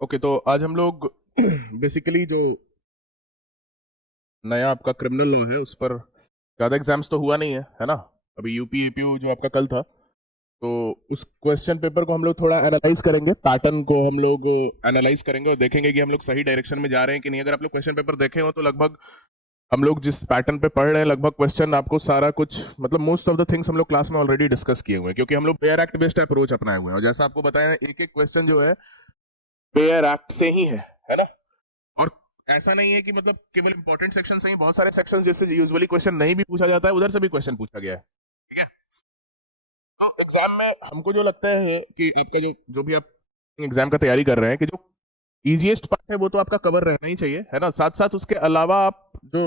Okay, तो आज हम लोग बेसिकली जो नया आपका क्रिमिनल लॉ है उस पर ज़्यादा एग्जाम्स तो हुआ नहीं है ना। अभी यूपी एपीयू जो आपका कल था, तो उस क्वेश्चन पेपर को हम लोग थोड़ा एनालाइज करेंगे, पैटर्न को हम लोग एनालाइज करेंगे और देखेंगे कि हम लोग सही डायरेक्शन में जा रहे हैं कि नहीं। अगर आप लोग क्वेश्चन पेपर देखे हो तो लगभग हम लोग जिस पैटर्न पे पढ़ रहे हैं, लगभग क्वेश्चन आपको सारा कुछ मतलब मोस्ट ऑफ द थिंग्स हम लोग क्लास में ऑलरेडी डिस्कस किए हुए हैं, क्योंकि हम लोग बेयर एक्ट बेस्ड अप्रोच अपनाए हुए हैं। और जैसा आपको बताया, एक एक क्वेश्चन जो है बेयर एक्ट से ही है ना। और ऐसा नहीं है कि मतलब केवल इंपॉर्टेंट सेक्शन से ही, बहुत सारे सेक्शन जिससे यूजुअली क्वेश्चन नहीं भी पूछा जाता है उधर से भी क्वेश्चन पूछा गया है। ठीक है, तो एग्जाम में हमको जो लगता है कि आपका जो जो भी आप एग्जाम का तैयारी कर रहे हैं, कि जो इजीएस्ट पार्ट है वो तो आपका कवर रहना ही चाहिए, है ना। साथ साथ उसके अलावा आप जो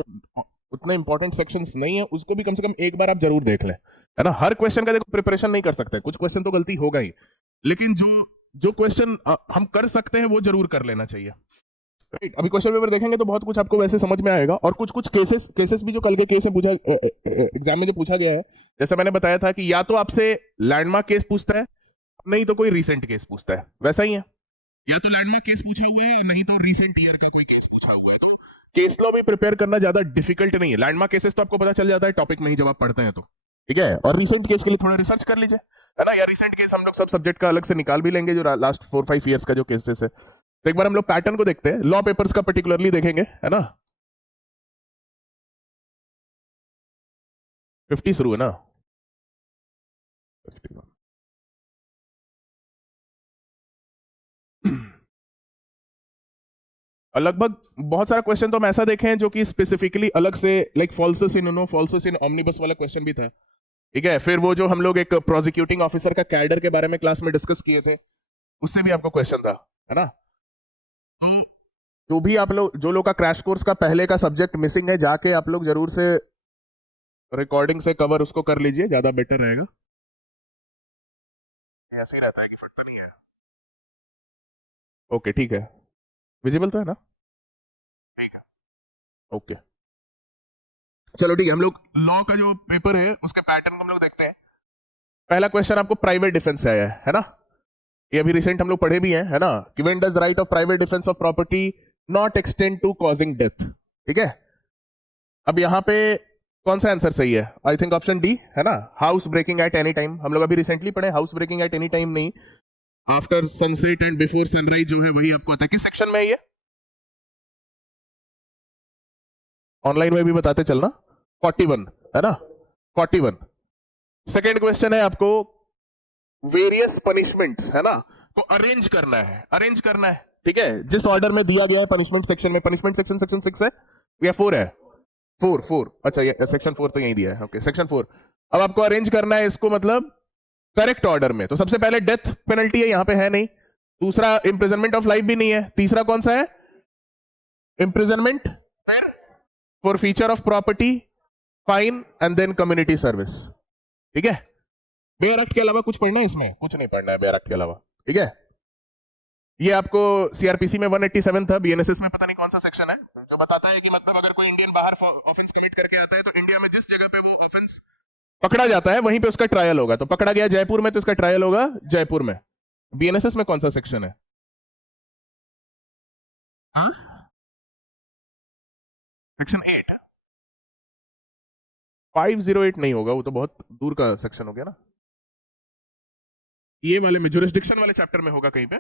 उतने इंपॉर्टेंट सेक्शंस नहीं है उसको भी कम से कम एक बार आप जरूर देख लें, है ना। हर क्वेश्चन का देखो प्रिपरेशन नहीं कर सकते, कुछ क्वेश्चन तो गलती होगा ही, लेकिन जो जो क्वेश्चन हम कर सकते हैं वो जरूर कर लेना चाहिए। राइट, अभी क्वेश्चन पेपर देखेंगे तो बहुत कुछ आपको वैसे समझ में आएगा, और कुछ कुछ केसेस केसेस भी जो कल के केस में पूछा एग्जाम में जो पूछा गया है, जैसा मैंने बताया था कि या तो आपसे लैंडमार्क केस पूछता है, नहीं तो कोई रीसेंट केस पूछता है, वैसा ही है। या तो लैंडमार्क केस पूछा हुआ है, नहीं तो रिसेंट ईयर का कोई केस पूछा हुआ है। तो केस लॉ भी प्रिपेयर करना ज्यादा डिफिकल्ट नहीं है। लैंडमार्क केसेस तो आपको पता चल जाता है टॉपिक में ही जब आप पढ़ते हैं तो, ठीक है। और रिसेंट केस के लिए थोड़ा रिसर्च कर लीजिए, है ना। या रिसेंट केस हम लोग सब सब्जेक्ट का अलग से निकाल भी लेंगे, जो लास्ट 4-5 ईयर्स का जो केसेस है। तो एक बार हम लोग पैटर्न को देखते हैं, लॉ पेपर्स का पर्टिकुलरली देखेंगे, है ना। 50 शुरू है ना, 51। और लगभग बहुत सारा क्वेश्चन तो हम ऐसा देखे हैं जो कि स्पेसिफिकली अलग से, लाइक फॉल्सस इन उनो, फॉल्सस इन ऑमनिबस वाला क्वेश्चन भी था। ठीक है, फिर वो जो हम लोग एक प्रोसिक्यूटिंग ऑफिसर का कैडर के बारे में क्लास में डिस्कस किए थे, उससे भी आपको क्वेश्चन था, है ना। तो जो भी आप लोग, जो लोग का क्रैश कोर्स का पहले का सब्जेक्ट मिसिंग है, जाके आप लोग जरूर से रिकॉर्डिंग से कवर उसको कर लीजिए, ज्यादा बेटर रहेगा। ऐसे ही रहता है कि फटता नहीं है। ओके ठीक है, विजिबल तो है ना, ठीक है। ओके, चलो ठीक है, हम लोग लॉ का जो पेपर है उसके पैटर्न को हम लोग देखते हैं। पहला क्वेश्चन आपको प्राइवेट डिफेंस से आया है ना। ये अभी रिसेंट हम लोग पढ़े भी हैं, है ना, कि when does right of private defence of property not extend to causing death. ठीक है, अब यहाँ पे कौन सा आंसर सही है? आई थिंक ऑप्शन डी, है ना, house breaking at any time. हम लोग अभी रिसेंटली पढ़े house breaking at any time नहीं, after sunset and before sunrise जो है वही आपको आता है। किस सेक्शन में है ये? ऑनलाइन में भी बताते चलना, 41, है ना, 41। सेकेंड क्वेश्चन है आपको वेरियस पनिशमेंट्स, है ना, तो अरेंज करना है, अरेंज करना है। ठीक है, जिस ऑर्डर में दिया गया है पनिशमेंट सेक्शन में, पनिशमेंट सेक्शन सेक्शन 6 है या 4 है? 4। अच्छा, ये सेक्शन 4 तो यही दिया है। Okay, section 4। अब आपको अरेंज करना है इसको, मतलब करेक्ट ऑर्डर में। तो सबसे पहले डेथ पेनल्टी है, यहां पे है नहीं। दूसरा इम्प्रिजनमेंट ऑफ लाइफ भी नहीं है। तीसरा कौन सा है? इम्प्रिजनमेंट, फिर forfeiture of property, fine and then community service. ठीक है, बेयर एक्ट के अलावा कुछ पढ़ना है इसमें? कुछ नहीं पढ़ना है बेयर एक्ट के अलावा। ठीक है, ये आपको सीआरपीसी में 187 था, बीएनएसएस में पता नहीं कौन सा सेक्शन है, जो बताता है कि मतलब अगर कोई इंडियन बाहर ऑफेंस कमिट करके आता है तो इंडिया में जिस जगह पे वो ऑफेंस पकड़ा जाता है वहीं पे उसका ट्रायल होगा। तो पकड़ा गया जयपुर में तो उसका ट्रायल होगा जयपुर में। बीएनएसएस में कौन सा सेक्शन है? सेक्शन 8। 508 नहीं होगा, वो तो बहुत दूर का सेक्शन हो गया ना। ये वाले में जुरिस्डिक्शन वाले चैप्टर में होगा कहीं पे।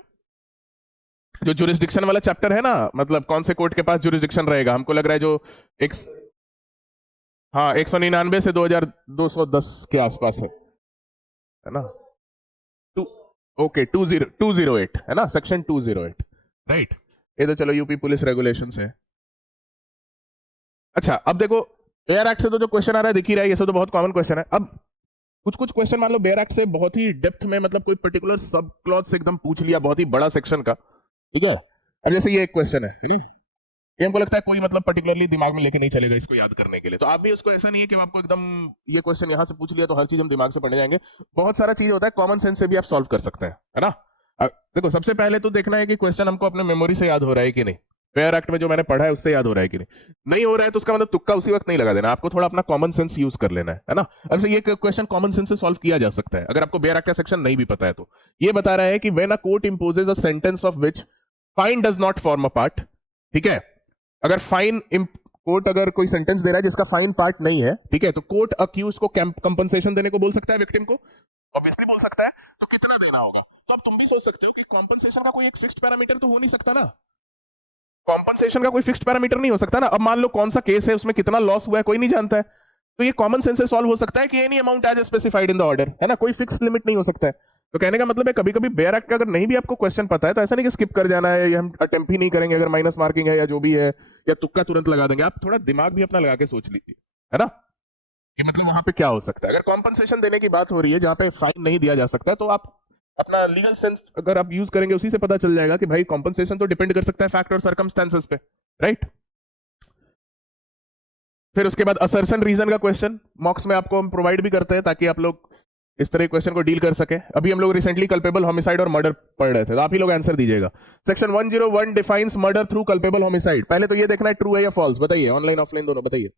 जो जुरिस्डिक्शन वाला चैप्टर है ना, मतलब कौन से कोर्ट के पास जुरिस्डिक्शन रहेगा, हमको लग रहा है जो एक, हाँ, 199 से 2210 के आसपास है ना। टू, ओके, 208 है ना, सेक्शन 208। राइट, ये तो चलो यूपी पुलिस रेगुलेशन है। अच्छा, अब देखो बेयर एक्ट से तो जो क्वेश्चन आ रहा है दिख ही रहा है, ये सब तो बहुत कॉमन क्वेश्चन है। अब कुछ कुछ क्वेश्चन मान लो बेयर एक्ट से बहुत ही डेप्थ में, मतलब कोई पर्टिकुलर सब क्लॉज से एकदम पूछ लिया, बहुत ही बड़ा सेक्शन का। ठीक है, अब जैसे ये एक क्वेश्चन है, ठीक है, ये हमको लगता है कोई मतलब पर्टिकुलरली दिमाग में लेके नहीं चलेगा इसको याद करने के लिए। तो आप भी उसको, ऐसा नहीं है कि आपको एकदम ये क्वेश्चन यहां से पूछ लिया तो हर चीज हम दिमाग से पढ़ने जाएंगे। बहुत सारा चीज होता है कॉमन सेंस से भी आप सॉल्व कर सकते हैं, है ना। देखो, सबसे पहले तो देखना है कि क्वेश्चन हमको अपने मेमोरी से याद हो रहा है कि नहीं, फेयर एक्ट में जो मैंने पढ़ा है उससे याद हो रहा है कि नहीं। नहीं हो रहा है तो उसका मतलब तुक्का उसी वक्त नहीं लगा देना, आपको थोड़ा अपना कॉमन सेंस यूज कर लेना है ना। अब से ये क्वेश्चन कॉमन सेंस से सॉल्व किया जा सकता है अगर आपको बेयर एक्ट का सेक्शन नहीं भी पता है तो। ये बता रहा है कि when a court imposes a sentence of which fine does not form a part, ठीक है। अगर फाइन कोर्ट अगर कोई सेंटेंस दे रहा है जिसका फाइन पार्ट नहीं है, ठीक है, तो कोर्ट अक्यूज को कंपनसेशन देने को बोल सकता है, विक्टिम को ऑब्वियसली बोल सकता है। तो कितना देना होगा? तो अब तुम भी सोच सकते हो कि कॉम्पनसेशन का कोई एक फिक्स्ड पैरामीटर तो हो नहीं सकता ना, कॉम्पनसेशन का कोई फिक्स्ड पैरामीटर नहीं हो सकता ना। अब मान लो कौन सा केस है, उसमें कितना लॉस हुआ है कोई नहीं जानता है, तो ये कॉमन सेंस से सॉल्व हो सकता है कि any amount as specified in the order, है ना, कोई फिक्स लिमिट नहीं हो सकता है। तो कहने का मतलब है कभी कभी बेयर एक्ट का अगर नहीं भी आपको क्वेश्चन पता है तो ऐसा नहीं कि स्किप कर जाना है, या हम अटेम्प्ट ही नहीं करेंगे अगर माइनस मार्किंग है या जो भी है, या तुक्का तुरंत लगा देंगे। आप थोड़ा दिमाग भी अपना लगा के सोच लीजिए, है ना, कि मतलब वहां पे क्या हो सकता है। अगर कॉम्पनसेशन देने की बात हो रही है जहां पे फाइन नहीं दिया जा सकता, तो आप अपना लीगल सेंस अगर आप यूज करेंगे उसी से पता चल जाएगा कि भाई कॉम्पनसेशन तो डिपेंड कर सकता है फैक्ट और सर्कमस्टेंसेस पे, राइट। फिर उसके बाद असर्शन रीजन का क्वेश्चन मॉक्स में आपको हम प्रोवाइड भी करते हैं ताकि आप लोग इस तरह के क्वेश्चन को डील कर सके। अभी हम लोग रिसेंटली कल्पेबल होमिसाइड और मर्डर पढ़ रहे थे, तो आप ही लोग आंसर दीजिएगा। Section 101 defines murder through culpable homicide. पहले तो ये देखना है ट्रू है या फॉल्स, बताइए, ऑनलाइन ऑफलाइन दोनों बताइए।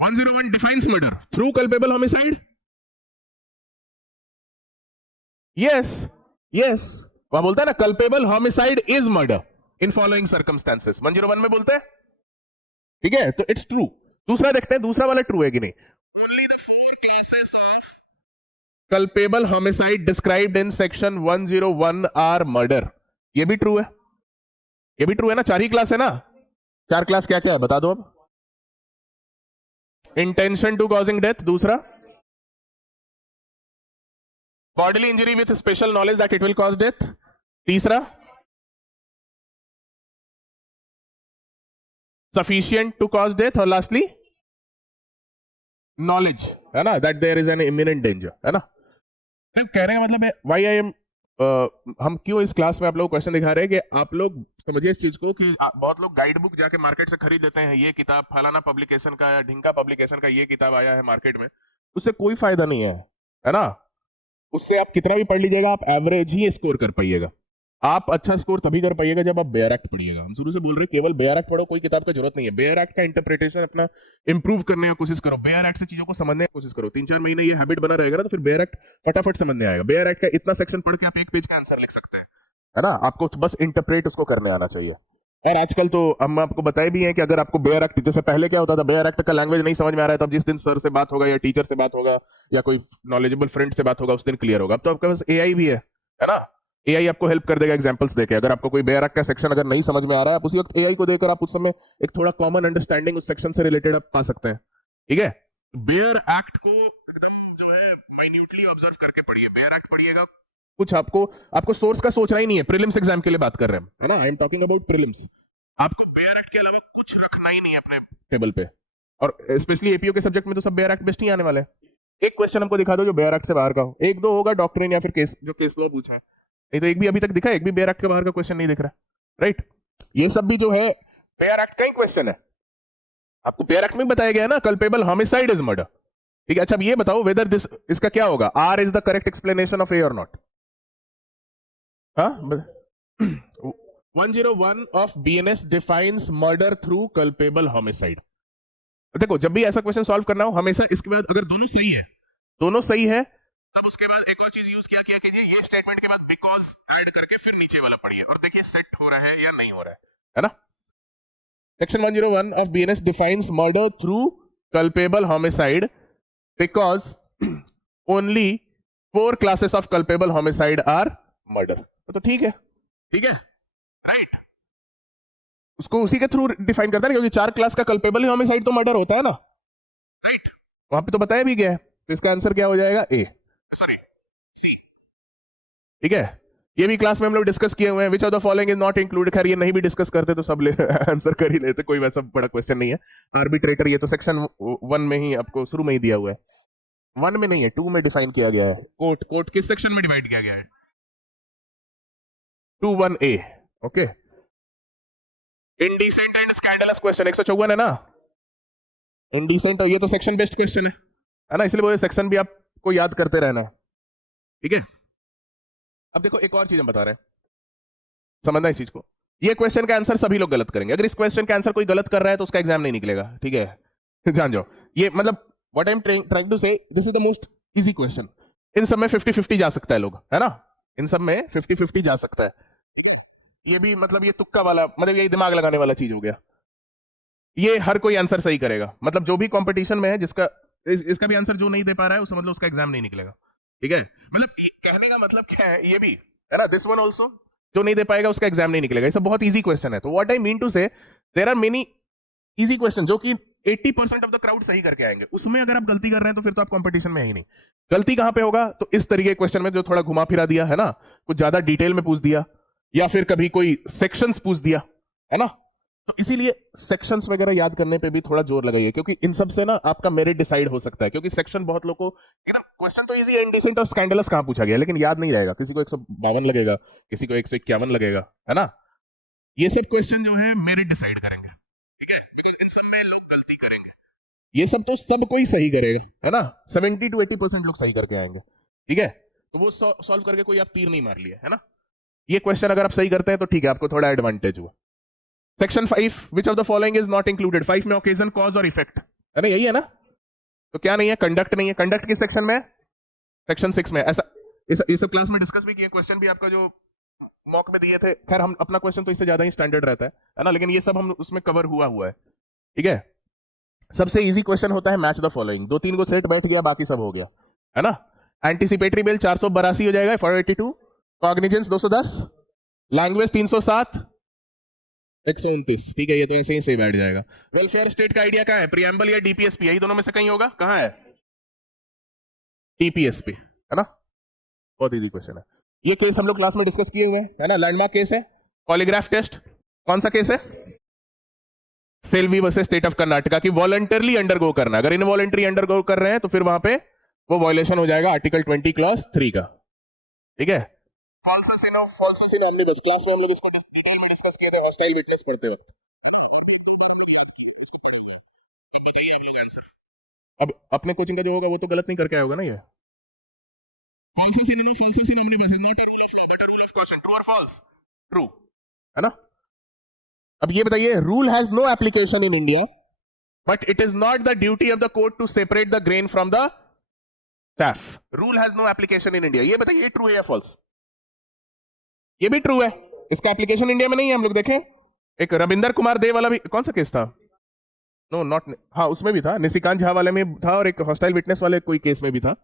101 defines murder through culpable homicide, yes yes, वहां बोलता है ना culpable homicide is murder in following circumstances, 101 में बोलते हैं, ठीक है, तो इट्स ट्रू। दूसरा देखते हैं दूसरा वाला ट्रू है कि नहीं। Culpable homicide described in section 101 are murder, ये भी ट्रू है, ये भी ट्रू है ना। 4 ही क्लास है ना, 4 क्लास क्या क्या है बता दो अब। इंटेंशन टू कॉजिंग डेथ, दूसरा bodily injury with special knowledge that it will cause death, तीसरा सफिशिएंट टू कॉज डेथ, और लास्टली नॉलेज, है ना, that there is an imminent danger, है ना। कह रहे हैं मतलब वाई आई एम, हम क्यों इस क्लास में आप लोग क्वेश्चन दिखा रहे हैं कि आप लोग समझिए इस चीज को कि बहुत लोग गाइड बुक जाके मार्केट से खरीद लेते हैं, ये किताब फलाना पब्लिकेशन का या ढिंका पब्लिकेशन का ये किताब आया है मार्केट में, उससे कोई फायदा नहीं है ना। उससे आप कितना भी पढ़ लीजिएगा आप एवरेज ही स्कोर कर पाइएगा। आप अच्छा स्कोर तभी कर पाइएगा जब आप बेयर एक्ट पढ़िएगा। हम शुरू से बोल रहे हैं केवल बेयर एक्ट पढ़ो, कोई किताब का जरूरत नहीं है। बेयर एक्ट का इंटरप्रिटेशन अपना इंप्रूव करने की कोशिश करो, बेयर एक्ट से चीजों को समझने की कोशिश करो। 3-4 महीने ये हैबिट बना रहेगा ना, तो फिर बेयर एक्ट फटाफट समझ में आएगा। बेयर एक्ट का इतना सेक्शन पढ़ के आप एक पेज का आंसर लिख सकते हैं, है ना। आपको बस इंटरप्रेट उसको करने आना चाहिए। और आजकल तो हम आपको बताए भी हैं कि अगर आपको बेयर एक्ट, जैसे पहले क्या होता था, बेयर एक्ट का लैंग्वेज नहीं समझ में आ रहा है, तब जिस दिन सर से बात होगा या टीचर से बात होगा या कोई नॉलेजेबल फ्रेंड से बात होगा उस दिन क्लियर होगा। अब तो आपके पास एआई भी है ना, एआई आपको हेल्प कर देगा एग्जांपल्स देके। अगर आपको कोई बेयर एक्ट का सेक्शन अगर नहीं समझ में आ रहा है, आप उसी वक्त एआई को देकर आप उस समय एक थोड़ा कॉमन अंडरस्टैंडिंग उस सेक्शन से रिलेटेड आप पा सकते हैं, ठीक है। बेयर एक्ट को एकदम जो है माइन्यूटली ऑब्जर्व करके पढ़िए, बेयर एक्ट पढ़िएगा। कुछ आपको सोर्स का सोचना ही नहीं है, प्रीलिम्स एग्जाम के लिए बात कर रहे हैं, है ना, I am talking about prelims. आपको बेयर एक्ट के अलावा कुछ रखना ही नहीं है अपने टेबल पे, और स्पेशली एपीओ के सब्जेक्ट में तो सब बेयर एक्ट बेस्ट ही आने वाले हैं। एक क्वेश्चन हमको दिखा दो जो बेयर एक्ट से बाहर का हो, 1-2 होगा डॉक्ट्रिन या फिर केस, जो केस लॉ पूछा है, नहीं तो एक भी अभी तक दिखा है, एक भी बेयर एक्ट के बाहर का क्वेश्चन नहीं दिख रहा, राइट। ये सब भी जो है बेयर एक्ट का ही क्वेश्चन है। आपको बेयर एक्ट में बताया गया है ना कल्पेबल होमिसाइड इज मर्डर, ठीक है। अच्छा अब ये बताओ वेदर दिस, इसका क्या होगा, R is the correct explanation of A or not. हाँ 101 of BNS defines murder through culpable homicide. देखो जब भी ऐसा क्वेश्चन सॉल्व करना हो हमेशा इसके बाद अगर दोनों सही है, दोनों सही है, तब उसके बाद एक और चीज यूज किया क्या कीजिए, ये स्टेटमेंट के बाद बिकॉज ऐड करके फिर नीचे वाला पढ़िए और देखिए सेट हो रहा है या नहीं हो रहा है ना। Section 101 of BNS defines murder through culpable homicide because only 4 classes of culpable homicide are murder. तो ठीक है, ठीक है, राइट। उसको उसी के थ्रू डिफाइन करता है क्योंकि 4 क्लास का कल्पेबल ही होमिसाइड तो मर्डर होता है ना, राइट। वहां पे तो बताया भी गया है, तो इसका आंसर क्या हो जाएगा, ए, सॉरी सी, ठीक है। ये भी क्लास में हम लोग डिस्कस किए हुए हैं, विच of the following is not included. खैर ये नहीं भी डिस्कस करते तो सब आंसर कर ही लेते, कोई वैसा बड़ा क्वेश्चन नहीं है। आर्बिट्रेटर ये तो सेक्शन 1 में ही आपको शुरू में ही दिया हुआ है, 1 में नहीं है, 2 में डिफाइन किया गया है। कोर्ट किस सेक्शन में डिवाइड किया गया है, 21A, okay. Indecent and scandalous question 154 है ना, इंडिसेंट, ये तो सेक्शन बेस्ड क्वेश्चन है ना, इसलिए वो सेक्शन भी आपको याद करते रहना है, ठीक है। अब देखो एक और चीज हम बता रहे हैं, समझना इस चीज को। ये क्वेश्चन का आंसर सभी लोग गलत करेंगे। अगर इस क्वेश्चन का आंसर कोई गलत कर रहा है तो उसका एग्जाम नहीं निकलेगा, ठीक है जान जाओ। ये मतलब what I am trying to say, this is the most easy question. इन सब में 50-50 जा सकता है लोग, है ना, इन सब में 50-50 जा सकता है। ये भी मतलब ये तुक्का वाला, मतलब ये दिमाग लगाने वाला चीज हो गया। ये हर कोई आंसर सही करेगा, मतलब जो भी कंपटीशन में है, जिसका इसका भी आंसर जो नहीं दे पा रहा है उसका मतलब उसका एग्जाम नहीं निकलेगा। ठीक है, मतलब कहने का मतलब क्या है, ये भी है ना, दिस वन ऑल्सो, जो नहीं दे पाएगा उसका एग्जाम नहीं निकलेगा। ये सब बहुत इजी क्वेश्चन है। तो what I mean to say, there are many easy question जो कि 80% ऑफ द क्राउड सही करके आएंगे, उसमें अगर आप गलती कर रहे हैं तो फिर तो आप कंपटीशन में है ही नहीं। गलती कहां पे होगा, तो इस तरीके के क्वेश्चन में जो थोड़ा घुमा फिरा दिया है ना, कुछ ज्यादा डिटेल में पूछ दिया, या फिर कभी कोई सेक्शंस पूछ दिया, है ना। तो इसीलिए सेक्शंस वगैरह याद करने पे भी थोड़ा जोर लगाइए, क्योंकि इन सब से ना आपका मेरिट डिसाइड हो सकता है। क्योंकि सेक्शन बहुत लोग को एकदम क्वेश्चन तो इजी, इंडिसेंट और स्कैंडलस कहां पूछा गया, लेकिन याद नहीं रहेगा। किसी को 152 लगेगा, किसी को 151 लगेगा, है ना। ये सब क्वेश्चन जो है मेरिट डिसाइड करेंगे, ठीक है, because इन सब में लोग गलती करेंगे। ये सब तो सब कोई सही करेगा, है ना, 70 to 80% लोग सही करके आएंगे, ठीक है। तो वो सॉल्व करके कोई आप तीर नहीं मार लिया, है ना। ये क्वेश्चन अगर आप सही करते हैं तो ठीक है, आपको थोड़ा एडवांटेज हुआ। Section 5, which of the following is not included. 5 में ओकेजन, कॉज और इफेक्ट, है ना, यही है ना। तो क्या नहीं है, कंडक्ट नहीं है। कंडक्ट किस सेक्शन में है, सेक्शन 6 में। ऐसा इस सब क्लास में डिस्कस भी किए, क्वेश्चन भी आपका जो मॉक में दिए थे। खैर हम अपना क्वेश्चन तो इससे ज्यादा ही स्टैंडर्ड रहता है ना, लेकिन ये सब हम उसमें कवर हुआ है, ठीक है। सबसे इजी क्वेश्चन होता है मैच द फॉलोइंग, 2-3 को सेट बैठ गया, बाकी सब हो गया, है ना। एंटीसिपेटरी बिल 482 हो जाएगा, 482। कॉग्निजेंस 210, लैंग्वेज 307, 129, ठीक है, ये तो ऐसे ही सही बैठ जाएगा। वेलफेयर स्टेट का आइडिया क्या है, प्रियम्बल या डीपीएसपी, यही दोनों में से कहीं होगा। कहां है, डीपीएसपी, है ना। बहुत इजी क्वेश्चन है। ये केस हम लोग क्लास में डिस्कस किए हुए हैं, है ना, लैंडमार्क केस है। पॉलीग्राफ टेस्ट कौन सा केस है, Selvi versus state of Karnataka की वॉलंटरली अंडरगो करना। अगर इनवॉलंटरी अंडरगो कर रहे हैं तो फिर वहां पे वो वायलेशन हो जाएगा आर्टिकल 20 क्लॉज 3 का, ठीक है। फॉल्सस इन ऑमनिबस, क्लास में हम लोग इसको डिटेल में डिस्कस किए थे हॉस्टाइल विटनेस पढ़ते वक्त। अब अपने कोचिंग का जो होगा वो तो गलत नहीं करके आया होगा ना। ये falsus in omnibus is not a rule of law but a rule of question, true or false, true, है ना। अब ये बताइए, rule has no application in India but it is not the duty of the court to separate the grain from the chaff. Rule has no application in India, ये बताइए true है या false. ये भी ट्रू है, इसका application India में नहीं है। हम लोग देखें, एक रविंदर कुमार देव वाला भी, कौन सा केस था, नो नॉट, हाँ उसमें भी था, निशिकांत झा वाले में था, और एक हॉस्टाइल विटनेस वाले कोई केस में भी था।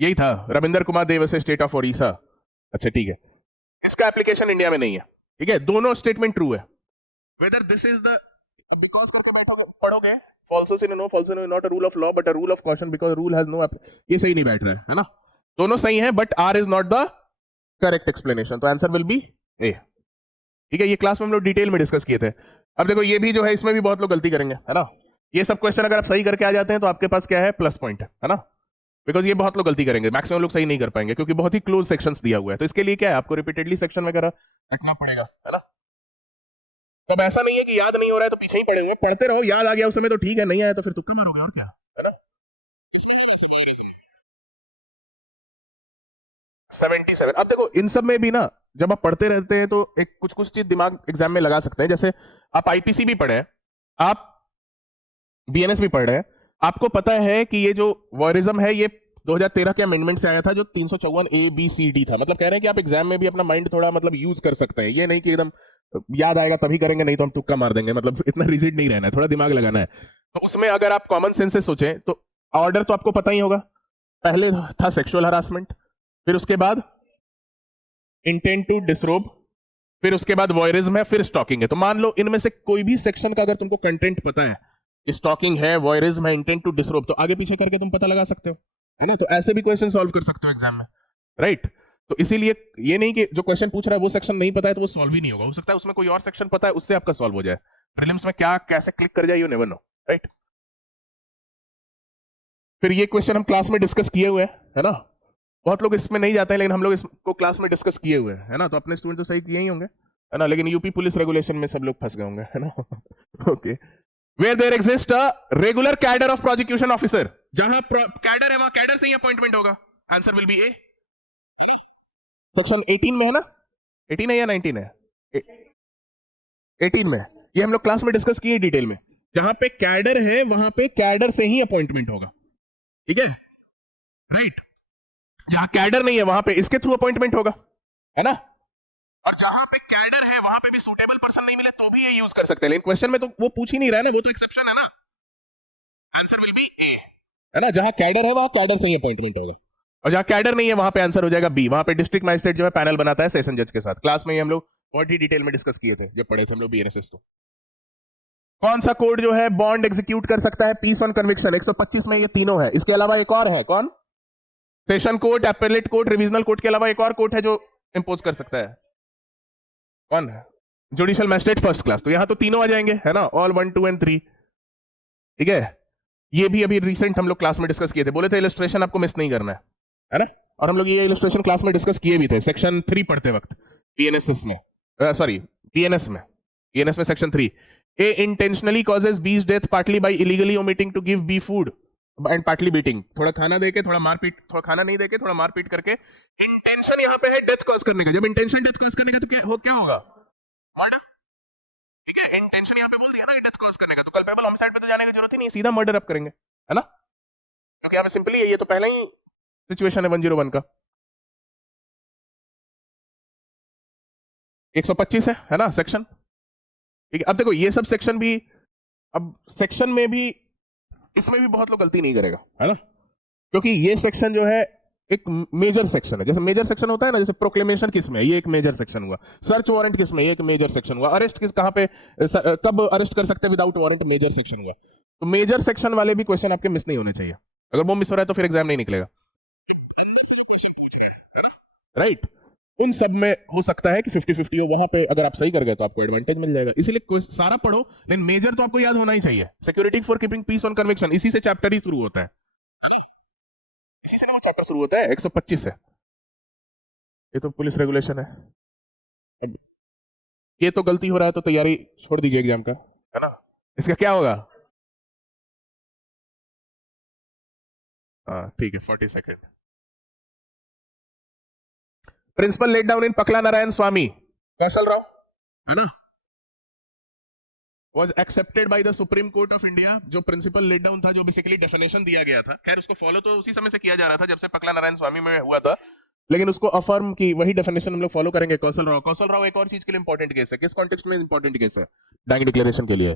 यही था, रविंदर कुमार देव से स्टेट ऑफ ओडिशा। अच्छा ठीक है, इसका एप्लीकेशन इंडिया में नहीं है, ठीक है। दोनों स्टेटमेंट ट्रू है। Whether this is the, because करके बैठोगे पढ़ोगे, falsus in not a rule of law but a rule of caution because rule has no, ये सही नहीं बैठ रहा है ना। दोनों सही हैं but R is not the correct explanation, तो आंसर विल बी ए, ठीक है। ये क्लास में हम लोग डिटेल में डिस्कस किए थे। अब देखो ये भी जो है, इसमें भी बहुत लोग गलती करेंगे, है ना। ये सब क्वेश्चन अगर आप सही करके आ जाते हैं तो आपके पास क्या है, प्लस पॉइंट, है ना। बिकॉज ये बहुत लोग गलती करेंगे, मैक्सिमम लोग सही नहीं कर पाएंगे, क्योंकि बहुत ही क्लोज सेक्शंस दिया हुआ है। तो इसके लिए क्या है, आपको रिपीटेडली सेक्शन वगैरह रखना पड़ेगा, है ना। तब ऐसा नहीं है कि याद नहीं हो रहा है तो पीछे ही पड़े, पढ़ते रहो, याद आ गया उस समय तो ठीक है, नहीं आया तो फिर तुक्का मारोगे, और क्या, है ना। 77। अब देखो इन सब में भी ना, जब आप पढ़ते रहते हैं तो एक कुछ कुछ चीज दिमाग एग्जाम में लगा सकते हैं। जैसे आप आईपीसी भी पढ़े हैं, आप बीएनएस भी पढ़ रहे हैं, आपको पता है कि ये जो वॉयरिज्म है ये 2013 के अमेंडमेंट से आया था, जो 354 ABCD था। मतलब कह रहे हैं कि आप एग्जाम में भी अपना माइंड थोड़ा मतलब यूज कर सकते हैं, ये नहीं कि एकदम याद आएगा तभी करेंगे, नहीं तो हम तुक्का मार देंगे। मतलब इतना रिजिड नहीं रहना है, थोड़ा दिमाग लगाना है। तो उसमें अगर आप कॉमन सेंस से सोचें तो ऑर्डर तो आपको पता ही होगा, पहले था सेक्सुअल हरासमेंट, फिर उसके बाद इंटेंट टू डिसरोब, फिर उसके बाद वॉयरिज्म है, फिर स्टॉकिंग है। तो मान लो इनमें से कोई भी सेक्शन का अगर तुमको कंटेंट पता है, स्टॉकिंग है, वॉयरिज्म है, इंटेंट टू डिसरोब, तो आगे पीछे करके तुम पता लगा सकते हो, है ना। तो ऐसे भी क्वेश्चन सॉल्व कर सकते हो एग्जाम में, राइट। तो इसीलिए ये नहीं कि जो क्वेश्चन पूछ रहा है वो सेक्शन नहीं पता है तो वो सॉल्व ही नहीं होगा, हो सकता है उसमें कोई और सेक्शन पता है, उससे आपका सॉल्व हो जाए। प्रीलिम्स में क्या कैसे क्लिक कर जाए, यू नेवर नो, राइट। फिर ये क्वेश्चन हम क्लास में डिस्कस किए हुए हैं, है ना। बहुत लोग इसमें नहीं जाते हैं, लेकिन हम लोग इसको क्लास में डिस्कस किए हुए हैं, है ना। तो अपने स्टूडेंट तो सही किए ही होंगे, है ना, लेकिन यूपी पुलिस रेगुलेशन में सब लोग फंस गए होंगे, है ना। Okay, where there exist a regular cadre of prosecution officer, जहां कैडर है वहां कैडर से ही अपॉइंटमेंट होगा, answer will be A. Section 18 में है ना, 18 है या 19 है, 18 में। ये हम लोग क्लास में डिस्कस किए डिटेल में, जहां पे कैडर है वहां पे कैडर से ही अपॉइंटमेंट होगा, ठीक है, राइट। जहां कैडर नहीं है वहां पे इसके थ्रू अपॉइंटमेंट होगा, है ना। और जहां पे कैडर है वहां पे भी सूटेबल पर्सन नहीं मिले तो भी ये यूज कर सकते हैं, लेकिन क्वेश्चन में तो वो पूछ ही नहीं रहा है ना, वो तो एक्सेप्शन है ना। आंसर विल बी ए, है ना। जहां कैडर है वहां कैडर से ही अपॉइंटमेंट होगा, और जहां कैडर नहीं है वहां पे आंसर हो जाएगा बी। वहां पे डिस्ट्रिक्ट मजिस्ट्रेट जो है पैनल बनाता है सेशन जज के साथ। क्लास में ही हम लोग बहुत ही डिटेल में डिस्कस किए थे जब पढ़े थे हम लोग बीएनएसएस। तो कौन सा कोड जो है बॉन्ड एग्जीक्यूट कर सकता है पीस ऑन कन्विक्शन? 125 में ये तीनों है, इसके अलावा एक और है, कौन? Session court, appellate court, revisional court के अलावा एक और कोर्ट है जो इंपोज कर सकता है, कौन है? Judicial magistrate first class. तो यहां तो तीनों आ जाएंगे, है ना, ऑल 1 2 एंड 3, ठीक है। ये भी अभी रिसेंट हम लोग क्लास में डिस्कस किए थे, बोले थे इलस्ट्रेशन आपको मिस नहीं करना है ना। और हम लोग ये इलस्ट्रेशन क्लास में डिस्कस किए भी थे सेक्शन 3 पढ़ते वक्त बीएनएसएस में, सॉरी बीएनएस में section 3। A intentionally causes B's death partly by illegally omitting to give B food and partly beating. थोड़ा खाना देके, थोड़ा मारपीट, थोड़ा खाना नहीं देके थोड़ा मारपीट करके। इंटेंशन यहाँ पे है डेथ कॉज करने का। जब इंटेंशन डेथ कॉज करने का तो क्या होगा? मर्डर, ठीक है। इंटेंशन यहाँ पे बोल दिया ना डेथ कॉज करने का, तो कल्पेबल होमिसाइड पे तो जाने की जरूरत ही नहीं, सीधा मर्डर अप करेंगे, है ना, क्योंकि यहाँ पे सिंपली है, ये तो पहला ही सिचुएशन है 101 का। 125 है ना सेक्शन, ठीक है। अब देखो ये सब सेक्शन भी, अब सेक्शन में भी, इसमें भी बहुत लोग गलती नहीं करेगा, है ना, क्योंकि ये सेक्शन जो है एक मेजर सेक्शन है। जैसे मेजर सेक्शन होता है ना, जैसे प्रोक्लेमेशन किस में, ये एक मेजर सेक्शन हुआ। सर्च वारंट किस में, ये एक मेजर सेक्शन हुआ। अरेस्ट किस, कहां पे, कब अरेस्ट कर सकते हैं विदाउट वारंट, मेजर सेक्शन हुआ। तो मेजर सेक्शन वाले भी क्वेश्चन आपके मिस नहीं होने चाहिए। अगर वो मिस हो रहा है तो फिर एग्जाम नहीं निकलेगा, राइट। उन सब में हो सकता है कि 50-50 हो, वहां पे अगर आप सही कर गए तो आपको एडवांटेज मिल जाएगा। इसीलिए सारा पढ़ो, लेकिन मेजर तो आपको याद होना ही चाहिए। Security for keeping peace on conviction, इसी से चैप्टर ही शुरू होता है, इसी से वो चैप्टर शुरू होता है। 125 है, ये तो पुलिस रेगुलेशन है। अब ये तो गलती हो रहा है तो तैयारी छोड़ दीजिए एग्जाम का, है ना। इसका क्या होगा? हाँ ठीक है, 40 second. Principle laid down in Pakala Narayana स्वामी कौशल राव, है ना, was accepted by the Supreme Court of India। जो प्रिंसिपल लेट डाउन था, जो बेसिकली डेफिनेशन दिया गया था, खैर उसको फॉलो तो उसी समय से किया जा रहा था जब से पकला नारायण स्वामी में हुआ था, लेकिन उसको अफर्म की वही डेफिनेशन हम लोग फॉलो करेंगे। कौशल राव एक और चीज के लिए इंपॉर्टेंट केस है। किस कॉन्टेक्स्ट में इंपॉर्टेंट केस है? डाइंग डिक्लेरेशन के लिए,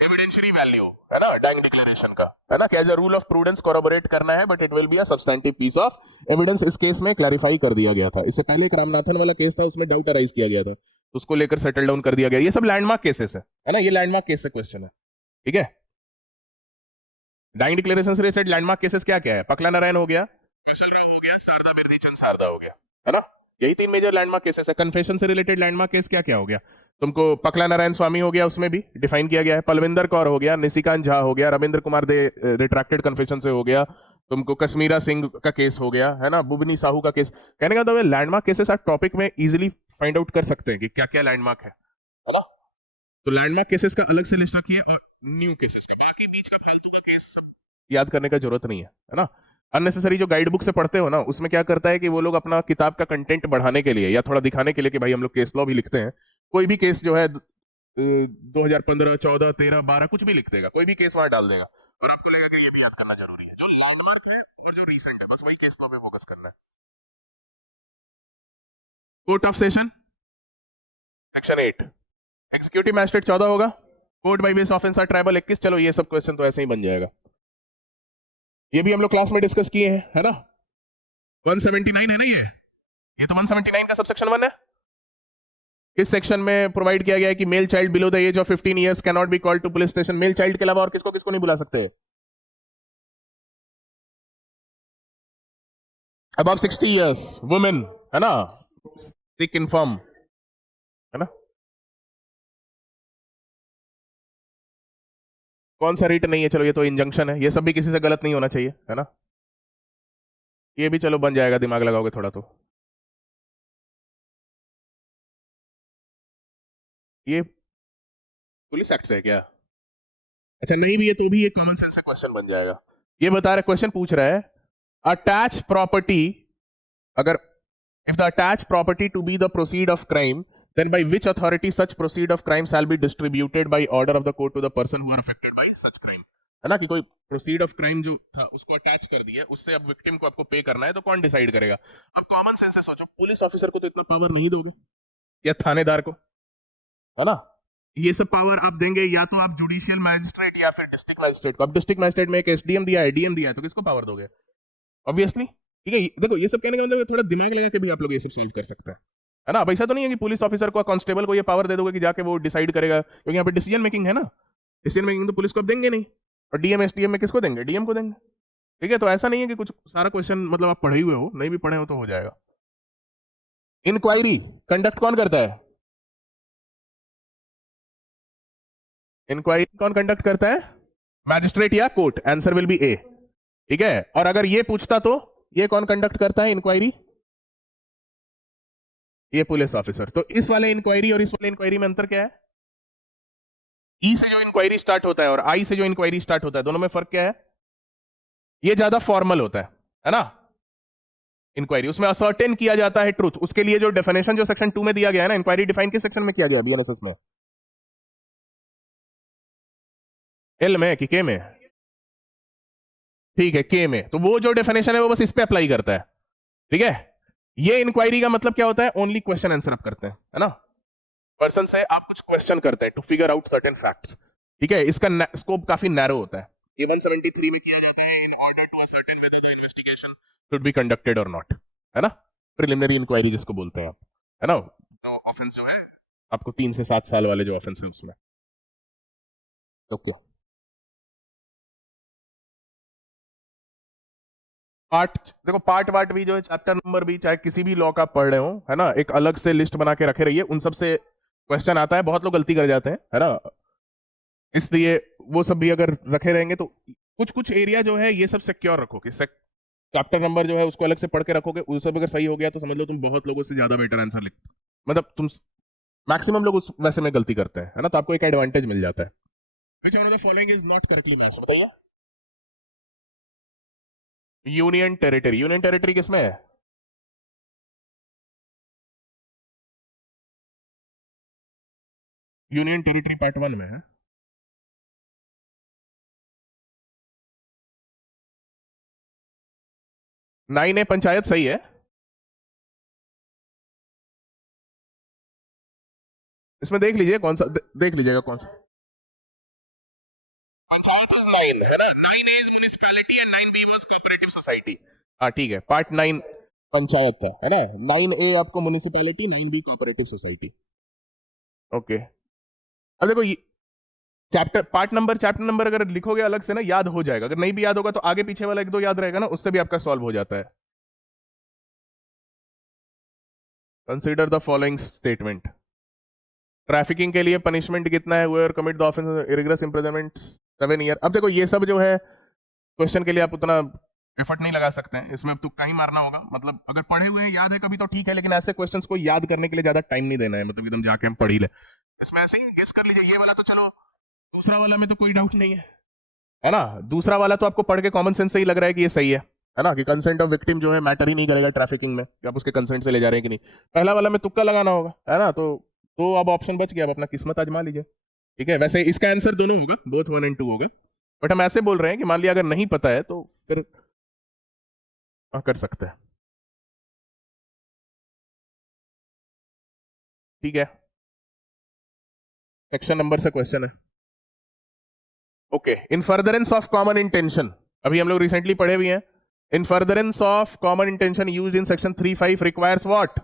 एविडेंशियरी वैल्यू, है ना, डाइंग डिक्लेरेशन का, है ना, कि as a rule of prudence corroborate करना है, but it will be a substantive piece of evidence. इस केस में क्लैरिफाई कर दिया गया था। इससे पहले एक रामनाथन वाला केस था, उसमें डाउट अराइज किया गया था, तो उसको लेकर सेटल डाउन कर दिया गया। ये सब लैंडमार्क केसेस है ना, ये लैंडमार्क केस से क्वेश्चन है, ठीक है। डाइंग डिक्लेरेशन से रिलेटेड लैंडमार्क केसेस क्या क्या है? पकला नारायण हो गया, हो गया, शारदा बिरदीचंद शारदा हो गया, है ना, यही 3 मेजर लैंडमार्क केसेस है। कन्फेशन से रिलेटेड लैंडमार्क केस क्या क्या हो गया तुमको? पकला नारायण स्वामी हो गया, उसमें भी डिफाइन किया गया है। पलविंदर कौर हो गया, निशिकांत झा हो गया, रविंद्र कुमार दे रिट्रैक्टेड कन्फेशन से हो गया, तुमको कश्मीरा सिंह का केस हो गया, है ना, बुबनी साहू का केस। कहने का मतलब लैंडमार्क केसेस आप टॉपिक में इजीली फाइंड आउट कर सकते हैं कि क्या क्या लैंडमार्क है ना। तो लैंडमार्क केसेस का अलग से लिस्ट रखिए, और न्यू केसेस का, बाकी बीच का फालतू का केस सब याद करने का जरूरत नहीं है ना। अननेसेसरी जो गाइड बुक से पढ़ते हो ना, उसमें क्या करता है कि वो लोग अपना किताब का कंटेंट बढ़ाने के लिए या थोड़ा दिखाने के लिए कि भाई हम लोग केस लॉ भी लिखते हैं, कोई भी केस जो है 2015 14 13 12 कुछ भी लिख देगा, कोई भी केस वहां डाल देगा, और आपको लगेगा कि ये भी याद करना जरूरी है। जो लैंडमार्क है और जो रीसेंट है, बस वही केस लॉ पे फोकस करना है। Court of session section 8, executive magistrate 14 होगा, court by base offence are triable 21। चलो ये सब क्वेश्चन तो ऐसे ही बन जाएगा, ये भी हम लोग क्लास में डिस्कस किए हैं, है ना। 179 है ना, ये तो 179 का सबसेक्शन 1 है। इस सेक्शन में प्रोवाइड किया गया है कि male child below the age of 15 years can not be called to police station. Male child के अलावा और किसको किसको नहीं बुला सकते? अबव 60 इयर्स वुमेन, है ना, सिक इन्फॉर्म, है ना। कौन सा रिट नहीं है? चलो ये तो इंजंक्शन है, ये सब भी किसी से गलत नहीं होना चाहिए, है ना। ये भी चलो बन जाएगा, दिमाग लगाओगे थोड़ा तो। ये पुलिस एक्ट से है क्या? अच्छा नहीं भी है तो भी ये कॉमन सेंस से क्वेश्चन बन जाएगा। ये बता रहा, क्वेश्चन पूछ रहा है अटैच प्रॉपर्टी, अगर if the attached property to be the proceed of crime, then by which authority such proceed of crime shall be distributed by order of the court to the person who are affected by such crime। है ना, कि कोई proceed of crime जो था उसको attach कर दिया, उससे अब विक्टिम को आपको पे करना है, तो कौन डिसाइड करेगा? अब कॉमन सेंस से सोचो, पुलिस ऑफिसर को तो इतना पावर नहीं दोगे, या थानेदार को, है ना? ये सब पावर आप देंगे या तो आप जुडिशियल मैजिस्ट्रेट या फिर डिस्ट्रिक्ट मैजिस्ट्रेट को। अब डिस्ट्रिक्ट मैजिस्ट्रेट में एक एसडीएम दिया है, डीएम दिया है, तो किसको पावर दोगे? ऑब्वियसली, ठीक है। देखो, ये सब कहने का मतलब थोड़ा दिमाग लगा के भी आप लोग ये सब सॉल्व कर सकते हैं, है ना? अब ऐसा तो नहीं है कि पुलिस ऑफिसर को, कांस्टेबल को ये पावर दे दोगे कि जाके वो डिसाइड करेगा, क्योंकि यहाँ पे डिसीजन मेकिंग है ना। डिसीजन मेकिंग तो पुलिस को देंगे नहीं, और डीएम एसडीएम में किसको देंगे? डीएम को देंगे, ठीक है। तो ऐसा नहीं है कि कुछ सारा क्वेश्चन मतलब आप पढ़े हुए हो, नहीं भी पढ़े हो तो हो जाएगा। इंक्वायरी कंडक्ट कौन करता है? इंक्वायरी कौन कंडक्ट करता है? मैजिस्ट्रेट या court? Answer will be A, ठीक है। और अगर ये पूछता तो ये कौन कंडक्ट करता है इंक्वायरी? ये पुलिस ऑफिसर। तो इस वाले इंक्वायरी और इस वाले इंक्वायरी में अंतर क्या है? ई से जो इंक्वायरी स्टार्ट होता है और आई से जो इंक्वायरी स्टार्ट होता है, दोनों में फर्क क्या है? ये ज्यादा फॉर्मल होता है ना? इंक्वायरी, उसमें असर्टेन किया जाता है ट्रूथ। उसके लिए जो डेफिनेशन जो सेक्शन 2 में दिया गया है ना, इंक्वायरी डिफाइन किस सेक्शन में किया गया बीएनएसएस में? एल में कि के में? ठीक है, के में। तो वो जो डेफिनेशन है वो बस इस पे अप्लाई करता है, ठीक है। ये इंक्वायरी का मतलब क्या होता है? ओनली क्वेश्चन आंसर आप करते हैं, है ना? पर्सन से आप कुछ क्वेश्चन करते हैं to figure out certain facts, ठीक है। इसका स्कोप काफी नैरो होता है। ये 173 में किया जाता है, in order to ascertain whether the investigation should be conducted और नॉट, है ना? प्रिलिमिनरी इंक्वायरी जिसको बोलते हैं आप, है ना? तो ऑफेंस जो है आपको 3 से 7 साल वाले जो ऑफेंस है उसमें, ओके। पार्ट, देखो पार्ट वार्ट भी जो है, चैप्टर नंबर भी, चाहे किसी भी लॉ का आप पढ़ रहे हो, है ना, एक अलग से लिस्ट बना के रखे रहिए, उन सब से क्वेश्चन आता है। बहुत लोग गलती कर जाते हैं, है ना, इसलिए वो सब भी अगर रखे रहेंगे तो कुछ कुछ एरिया जो है ये सब सिक्योर रखो, कि चैप्टर नंबर जो है उसको अलग से पढ़ के रखोगे, वो सब अगर सही हो गया तो समझ लो तुम बहुत लोगों से ज्यादा बेटर आंसर लिख, मतलब तुम, मैक्सिमम लोग उस वैसे में गलती करते हैं, है ना, तो आपको एक एडवांटेज मिल जाता है। Which one of the following is not correctly matched? बताइए। यूनियन टेरिटरी, यूनियन टेरिटरी किसमें है? यूनियन टेरिटरी पार्ट 1 में है। 9 ए पंचायत सही है। इसमें देख लीजिए कौन सा, देख लीजिएगा कौन सा पंचायत इज 9, है ना? 9 A is municipality and 9 B was cooperative society. हाँ ठीक है, पार्ट 9 पंचायत था, है ना? 9 ए आपको municipality, 9 B cooperative society, okay. अब देखो, चैप्टर नंबर अगर लिखोगे अलग से ना, याद हो जाएगा। अगर नहीं भी याद होगा तो आगे पीछे वाला एक दो याद रहेगा ना, उससे भी आपका सॉल्व हो जाता है। Consider the following statement. Trafficking के लिए पनिशमेंट कितना है? हुए और commit the offence rigorous imprisonment 7 year. अब देखो, ये सब जो है क्वेश्चन के लिए आप उतना एफर्ट नहीं लगा सकते हैं, इसमें अब तुक्का ही मारना होगा। मतलब अगर पढ़े हुए हैं, याद है कभी तो ठीक है, लेकिन ऐसे क्वेश्चंस को याद करने के लिए ज्यादा टाइम नहीं देना है, मतलब एकदम जाके हम पढ़ ही ले। इसमें ऐसे ही गेस कर लीजिए। ये वाला तो चलो, दूसरा वाला में तो कोई डाउट नहीं है ना? दूसरा वाला तो आपको पढ़ के कॉमन सेंस से ही लग रहा है कि ये सही है ना, कि कंसेंट ऑफ विक्टिम जो है मैटर ही नहीं करेगा ट्रैफिकिंग में, कि आप उसके कंसेंट से ले जा रहे हैं कि नहीं। पहला वाला में तुक्का लगाना होगा, है ना? तो अब ऑप्शन बच गया, अब अपना किस्मत आजमा लीजिए, ठीक है। वैसे इसका आंसर दोनों होगा, बोथ 1 एंड 2 होगा, बट हम ऐसे बोल रहे हैं कि मान लिया अगर नहीं पता है तो फिर कर सकते हैं, ठीक है। सेक्शन नंबर से क्वेश्चन है, okay. In furtherance of common intention, अभी हम लोग रिसेंटली पढ़े हुए हैं। इन furtherance of common intention used in section 3(5) requires what?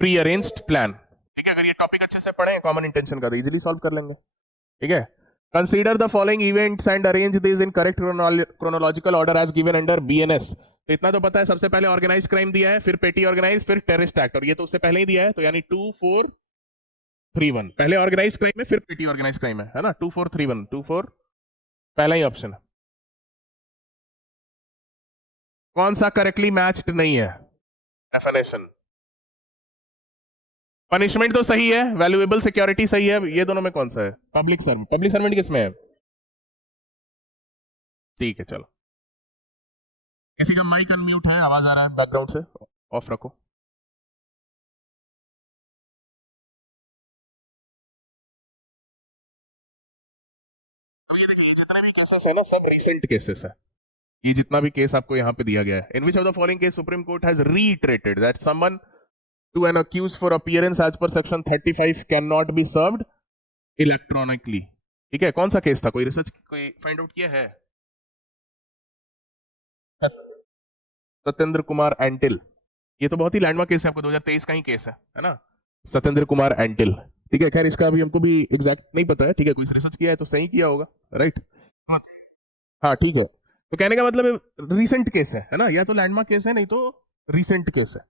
Pre arranged plan, ठीक है। अगर ये टॉपिक अच्छे से पढ़े कॉमन इंटेंशन का, तो इजीली सॉल्व कर लेंगे, ठीक है। Consider the following events and arrange this in correct chronological order as given under BNS. तो इतना तो पता है, सबसे पहले ऑर्गेनाइज क्राइम दिया है, फिर पेटी ऑर्गेनाइज, फिर टेररिस्ट एक्ट, और ये तो उससे पहले ही दिया है, तो यानी 2 4 3 1। पहले ऑर्गेनाइज क्राइम है, फिर पेटी ऑर्गेनाइज क्राइम है ना? 2 4 3 1, 2 4 पहला ही ऑप्शन। कौन सा करेक्टली मैच्ड नहीं है? डेफिनेशन। पनिशमेंट तो सही है, वैल्यूएबल सिक्योरिटी सही है, ये दोनों में कौन सा है? पब्लिक सर्वेंट, पब्लिक सर्वेंट किसमें है? ठीक है, चलो। किसी का माइक अनम्यूट है, आवाज आ रहा है बैकग्राउंड से, ऑफ रखो। केसेस है ना सब रिसेंट केसेस है। ये जितना भी केस आपको यहाँ पे दिया गया है, in which of the following case supreme court has reiterated that summon to an accused for appearance as per section 35 can not be served electronically. ठीक है, कौन सा केस था, कोई रिसर्च कोई फाइंड आउट किया है? सत्येंद्र कुमार एंटिल, ये तो बहुत ही लैंडमार्क केस है, आपको 2023 का ही केस है ना, सत्येंद्र कुमार एंटिल। ठीक है, खैर इसका अभी हमको भी एग्जैक्ट नहीं पता है, ठीक है, कोई रिसर्च किया है तो सही किया होगा, राइट। हाँ ठीक है, तो कहने का मतलब रिसेंट केस है ना, या तो लैंडमार्क केस है नहीं तो रिसेंट केस है।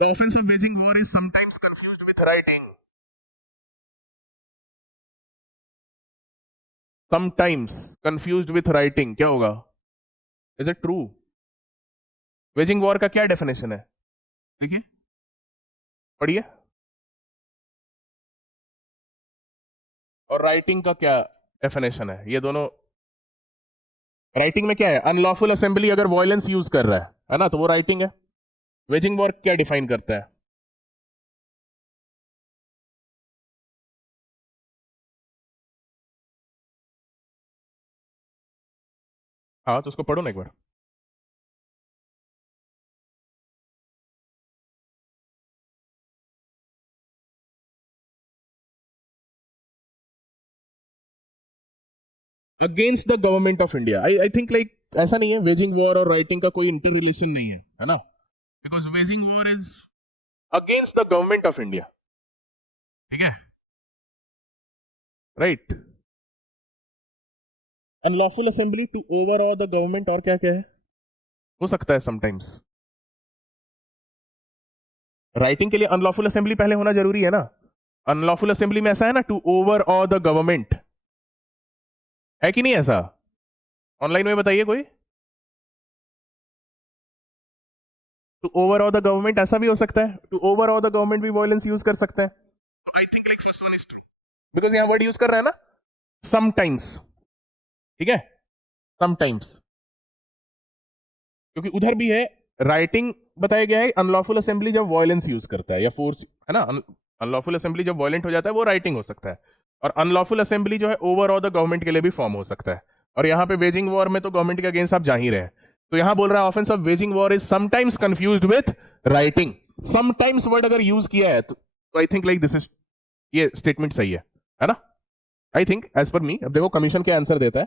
The offense of waging war is sometimes confused with writing. Sometimes confused with writing, क्या होगा? Is it true? Waging war का क्या डेफिनेशन है? देखिए, पढ़िए। और राइटिंग का क्या डेफिनेशन है? ये दोनों, राइटिंग में क्या है? अनलॉफुल असेंबली अगर वायलेंस यूज कर रहा है ना, तो वो राइटिंग है। वेजिंग वॉर क्या डिफाइन करता है? हाँ तो उसको पढ़ो ना एक बार। Against the government of India, I think like ऐसा नहीं है, वेजिंग वॉर और राइटिंग का कोई इंटर रिलेशन नहीं है ना, because waging war is against the government of India. ठीक है, right. Unlawful assembly to overawe the government, और क्या क्या है हो सकता है समटाइम्स। राइटिंग के लिए अनलॉफुल असेंबली पहले होना जरूरी है ना, अनलॉफुल असेंबली में ऐसा है ना, to overawe the government, है कि नहीं ऐसा? ऑनलाइन में बताइए कोई, to overawe the government ऐसा भी हो सकता है, to overawe the government भी वायलेंस यूज कर सकते हैं। तो I think like first one is true, because यहां वर्ड यूज कर रहा है ना समटाइम्स, ठीक है, समटाइम्स, क्योंकि उधर भी है राइटिंग बताया गया है, अनलॉफुल असेंबली जब वायलेंस यूज करता है या फोर्स, है ना, अनलॉफुल असेंबली जब वायलेंट हो जाता है वो राइटिंग हो सकता है, और अनलॉफुल असेंबली जो है ओवर ऑल द गवर्नमेंट के लिए भी फॉर्म हो सकता है, और यहाँ पे वेजिंग वॉर में तो गवर्नमेंट के अगेंस्ट आप जा ही रहे हैं, तो यहां बोल रहा है offence of waging war is sometimes confused with writing. Sometimes word अगर यूज किया है तो I think like this is, ये स्टेटमेंट सही है ना, आई थिंक एज पर मी। अब देखो कमीशन क्या आंसर देता है,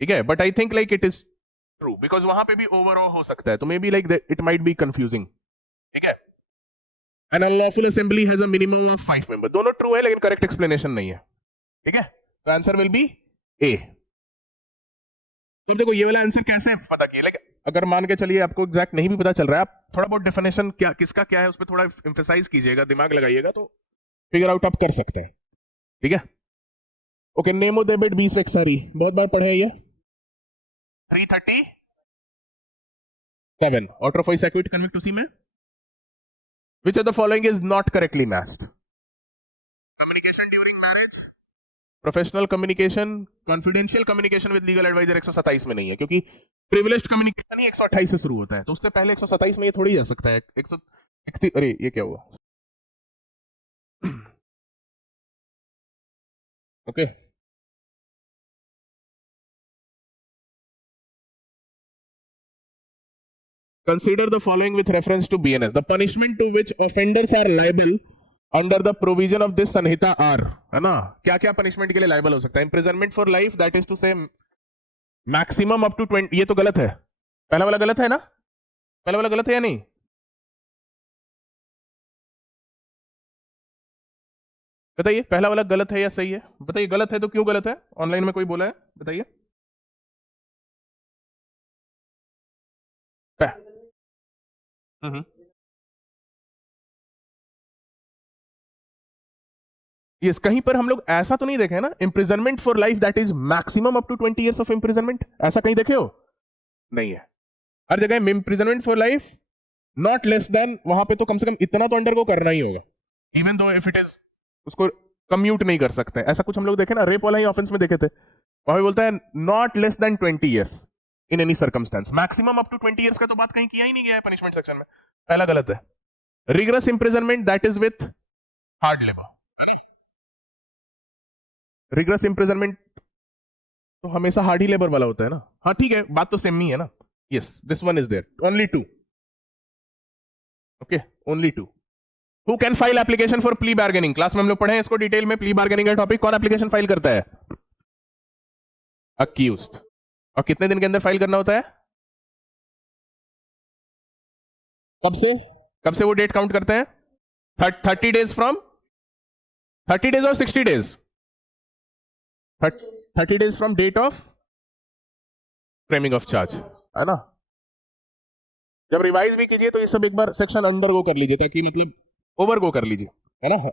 ठीक है, but I think like it is true, because वहां पे भी ओवरऑल हो सकता है, तो maybe like it might be confusing. ठीक है, an unlawful assembly has a minimum of 5 member, दोनों ट्रू है लेकिन करेक्ट एक्सप्लेनेशन नहीं है। ठीक है, तो आंसर विल बी ए। तो देखो ये वाला आंसर कैसे पता किया, लेकिन अगर मान के चलिए आपको एग्जैक्ट नहीं भी पता चल रहा है, आप थोड़ा बहुत डेफिनेशन क्या किसका क्या है उस पर थोड़ा एम्फेसाइज कीजिएगा, दिमाग लगाइएगा तो फिगर आउट आप कर सकते हैं। ठीक है, ओके, नेमो डेबिट बीस वेक्सारी बहुत बार पढ़े ये 337 ऑटोफॉइस एक्विट कन्विक्ट उसी में, which of the following is not correctly matched? Communication during marriage, professional communication, confidential communication with legal adviser 127 में नहीं है, क्योंकि प्रिविलेज्ड कम्युनिकेशन ही 128 से शुरू होता है, तो उससे पहले 127 में ये थोड़ी जा सकता है 131, अरे ये क्या हुआ, okay. Consider the following with reference to BNS. The punishment to which offenders are liable under the provision of this Samhita are, है ना, क्या क्या पनिशमेंट के लिए लाइबल हो सकता है? Imprisonment for life, that is to say maximum up to 20, ये तो गलत है, पहला वाला गलत है ना, पहला वाला गलत है या नहीं? बताइए पहला वाला गलत है या सही है, बताइए गलत है तो क्यों गलत है, ऑनलाइन में कोई बोला है बताइए। यस, कहीं पर हम लोग ऐसा तो नहीं देखे ना, imprisonment for life that is maximum up to 20 years of imprisonment, ऐसा कहीं देखे हो? नहीं है, हर जगह imprisonment for life not less than, वहां पे तो कम से कम इतना तो अंडर को करना ही होगा, even though if it is, उसको कम्यूट नहीं कर सकते, ऐसा कुछ हम लोग देखे ना, रेप वाला ही ऑफेंस में देखे थे, वहां पे बोलता है not less than 20 years, in any circumstance. Maximum up to 20 years का तो बात कहीं किया ही नहीं गया है पनिशमेंट सेक्शन में, पहला गलत है। Rigorous imprisonment that is with hard labour. Rigorous imprisonment तो हमेशा हार्ड ही लेबर वाला होता है ना। हाँ ठीक है, बात तो सेम ही है ना। Yes, this one is there only 2। Okay, only 2। Who can file application for plea bargaining? Class में हम लोग पढ़े हैं इसको डिटेल में, प्ली बार्गेनिंग का टॉपिक। कौन एप्लीकेशन फाइल करता है? अक्यूज्ड। और कितने दिन के अंदर फाइल करना होता है? कब से? कब से वो डेट काउंट करते हैं? 30 डेज फ्रॉम 30 डेज और 60 days? 30 days from date of framing of charge, है ना। जब रिवाइज भी कीजिए तो ये सब एक बार सेक्शन अंदर गो कर लीजिए, ताकि मतलब ओवर गो कर लीजिए, है ना।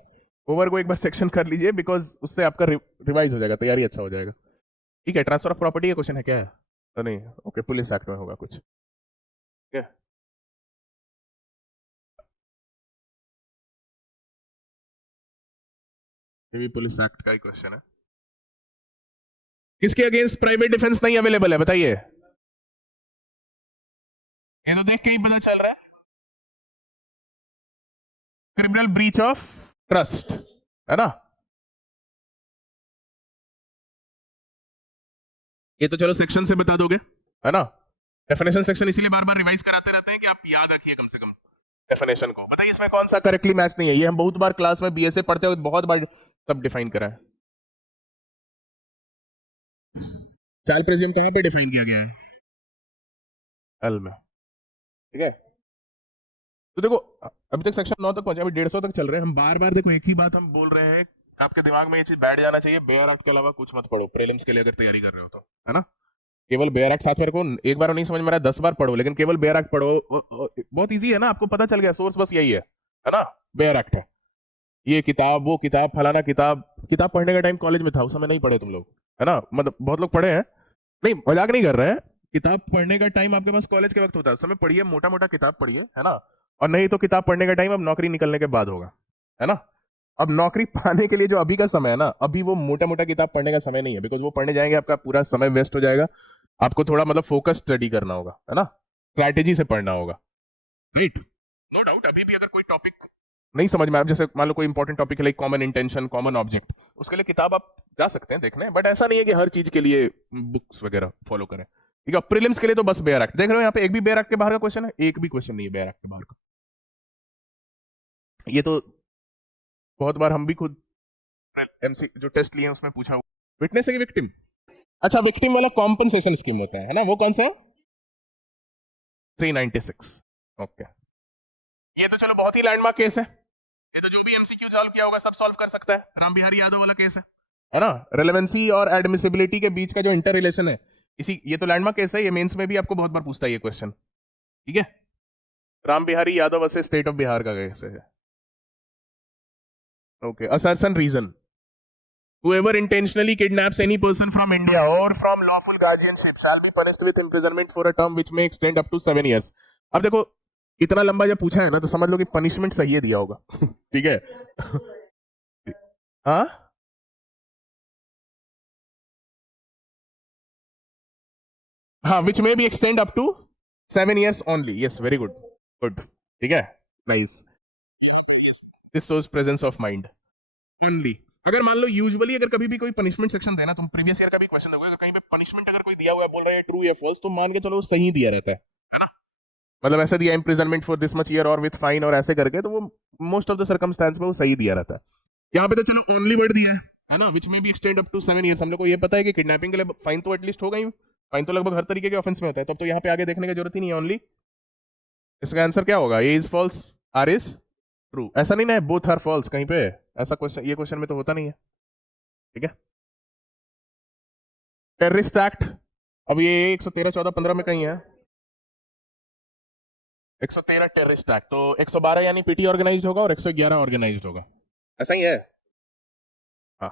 ओवर गो एक बार सेक्शन कर लीजिए, बिकॉज उससे आपका रिवाइज हो जाएगा, तैयारी अच्छा हो जाएगा। ठीक है, ट्रांसफर ऑफ प्रॉपर्टी का क्वेश्चन है क्या है? तो नहीं, ओके, पुलिस एक्ट में होगा कुछ। ठीक है, ये भी पुलिस एक्ट का ही क्वेश्चन है। किसके अगेंस्ट प्राइवेट डिफेंस नहीं अवेलेबल है बताइए? ये तो देख के ही पता चल रहा है, क्रिमिनल ब्रीच ऑफ ट्रस्ट, है ना। ये तो चलो सेक्शन से बता दोगे, है ना। डेफिनेशन सेक्शन इसीलिए बार बार रिवाइज कराते रहते हैं कि आप याद रखिए कम से कम डेफिनेशन को। बताइए इसमें कौन सा करेक्टली मैच नहीं है? ये हम बहुत बार क्लास में बीएसए पढ़ते हुए बहुत बार सब डिफाइन करा है। चाइल्ड प्रेज्यूम कहां पे डिफाइन किया गया है? एल में। ठीक है, तो देखो अभी तक सेक्शन 9 तक पहुंचे, अभी 150 तक चल रहे हैं हम। बार बार देखो एक ही बात हम बोल रहे हैं, आपके दिमाग में ये चीज बैठ जाना चाहिए, बेयर एक्ट के अलावा कुछ मत पढ़ो प्रीलिम्स के लिए अगर तैयारी कर रहे हो तो, है ना। केवल बेयर एक्ट साथ में रखो, एक बार नहीं समझ में आ रहा 10 बार पढ़ो, लेकिन केवल बेयर एक्ट पढ़ो। बहुत इजी है ना, आपको पता चल गया, सोर्स बस यही है ना। बेयर एक्ट है, ये किताब वो किताब फलाना किताब। किताब पढ़ने का टाइम कॉलेज में था, उस समय नहीं पढ़े तुम लोग, है ना। मतलब बहुत लोग पढ़े हैं, नहीं मजाक नहीं कर रहे हैं। किताब पढ़ने का टाइम आपके पास कॉलेज के वक्त होता है, उस समय पढ़िए, मोटा मोटा किताब पढ़िए, है ना। और नहीं तो किताब पढ़ने का टाइम अब नौकरी निकलने के बाद होगा, है ना। अब नौकरी पाने के लिए जो अभी का समय है ना, अभी वो मोटा मोटा किताब पढ़ने का समय नहीं है, बिकॉज वो पढ़ने जाएंगे आपका पूरा समय वेस्ट हो जाएगा। आपको थोड़ा मतलब फोकस स्टडी करना होगा, है ना, स्ट्रैटेजी से पढ़ना होगा, राइट। नो डाउट अभी भी अगर कोई टॉपिक नहीं समझ में आ रहा, जैसे मान लो कोई इंपॉर्टेंट टॉपिक है like common intention, common object, उसके लिए किताब आप जा सकते हैं देखने, बट ऐसा नहीं है कि हर चीज के लिए बुक्स वगैरह फॉलो करें। ठीक है, प्रीलिम्स के लिए तो बस बेयर एक्ट देख रहे हो, यहाँ पे एक भी बेयर एक्ट के बाहर का क्वेश्चन है? एक भी क्वेश्चन नहीं है बेयर एक्ट के बाहर का। ये तो बहुत बार हम भी खुद एमसी जो टेस्ट लिए उसमें पूछा हुआ। विटनेस है कि विक्टिम? अच्छा, विक्टिम वाला कॉम्पनसेशन स्कीम होता है ना, वो कौन सा? 396। ओके, ये तो चलो बहुत ही लैंडमार्क केस है, ये तो जो भी एमसीक्यू सॉल्व किया होगा सब सॉल्व कर सकता है, रामबिहारी यादव वाला केस है ना। रेलेवेंसी और एडमिसिबिलिटी के बीच का जो इंटर रिलेशन है, इसी, ये तो लैंडमार्क केस है, ये मेंस में भी आपको बहुत बार पूछता है ये क्वेश्चन। ठीक है, Rambihari Yadav versus state of Bihar का केस है। Okay, assertion reason, whoever intentionally kidnaps any person from India or from lawful guardianship shall be punished with imprisonment for a term which may extend up to 7 years। अब देखो इतना लंबा जब पूछा है ना, तो समझ लो कि पनिशमेंट सही है दिया होगा। ठीक है। हाँ, हाँ, which may be extend up to 7 years only. Yes, very good, good. ठीक है, nice, this shows presence of mind only. अगर मान लो यूजुअली अगर कभी भी कोई पनिशमेंट सेक्शन देना, तुम प्रीवियस ईयर का भी क्वेश्चन देखोगे, अगर कहीं पे पनिशमेंट अगर कोई दिया हुआ है, बोल रहे हैं ट्रू या फॉल्स, तो मान के चलो सही दिया रहता है ना। मतलब ऐसा दिया imprisonment for this much year और विद फाइन और ऐसे करके, तो वो मोस्ट ऑफ द सर्कमस्टेंस में वो सही दिया रहता है। यहाँ पे तो चलो ओनली वर्ड दिया है ना, विच में भी एक्सटेंड अप टू 7 years। हम लोग को ये पता है कि किडनैपिंग के लिए फाइन तो एटलीस्ट होगा ही, फाइन तो लगभग हर तरीके के ऑफेंस में होता है, तब तो यहाँ पे आगे देखने की जरूरत ही नहीं है, ओनली। इसका आंसर क्या होगा? A is false, R is true. ऐसा नहीं ना है बोथ आर फॉल्स कहीं पे, ऐसा क्वेश्चन ये क्वेश्चन में तो होता नहीं है। ठीक है, टेररिस्ट एक्ट, अब ये 113 14 15 में कहीं है 113 टेररिस्ट एक्ट, तो 112 यानी पीटी ऑर्गेनाइज्ड होगा और 111 ऑर्गेनाइज्ड होगा, ऐसा ही है। हाँ,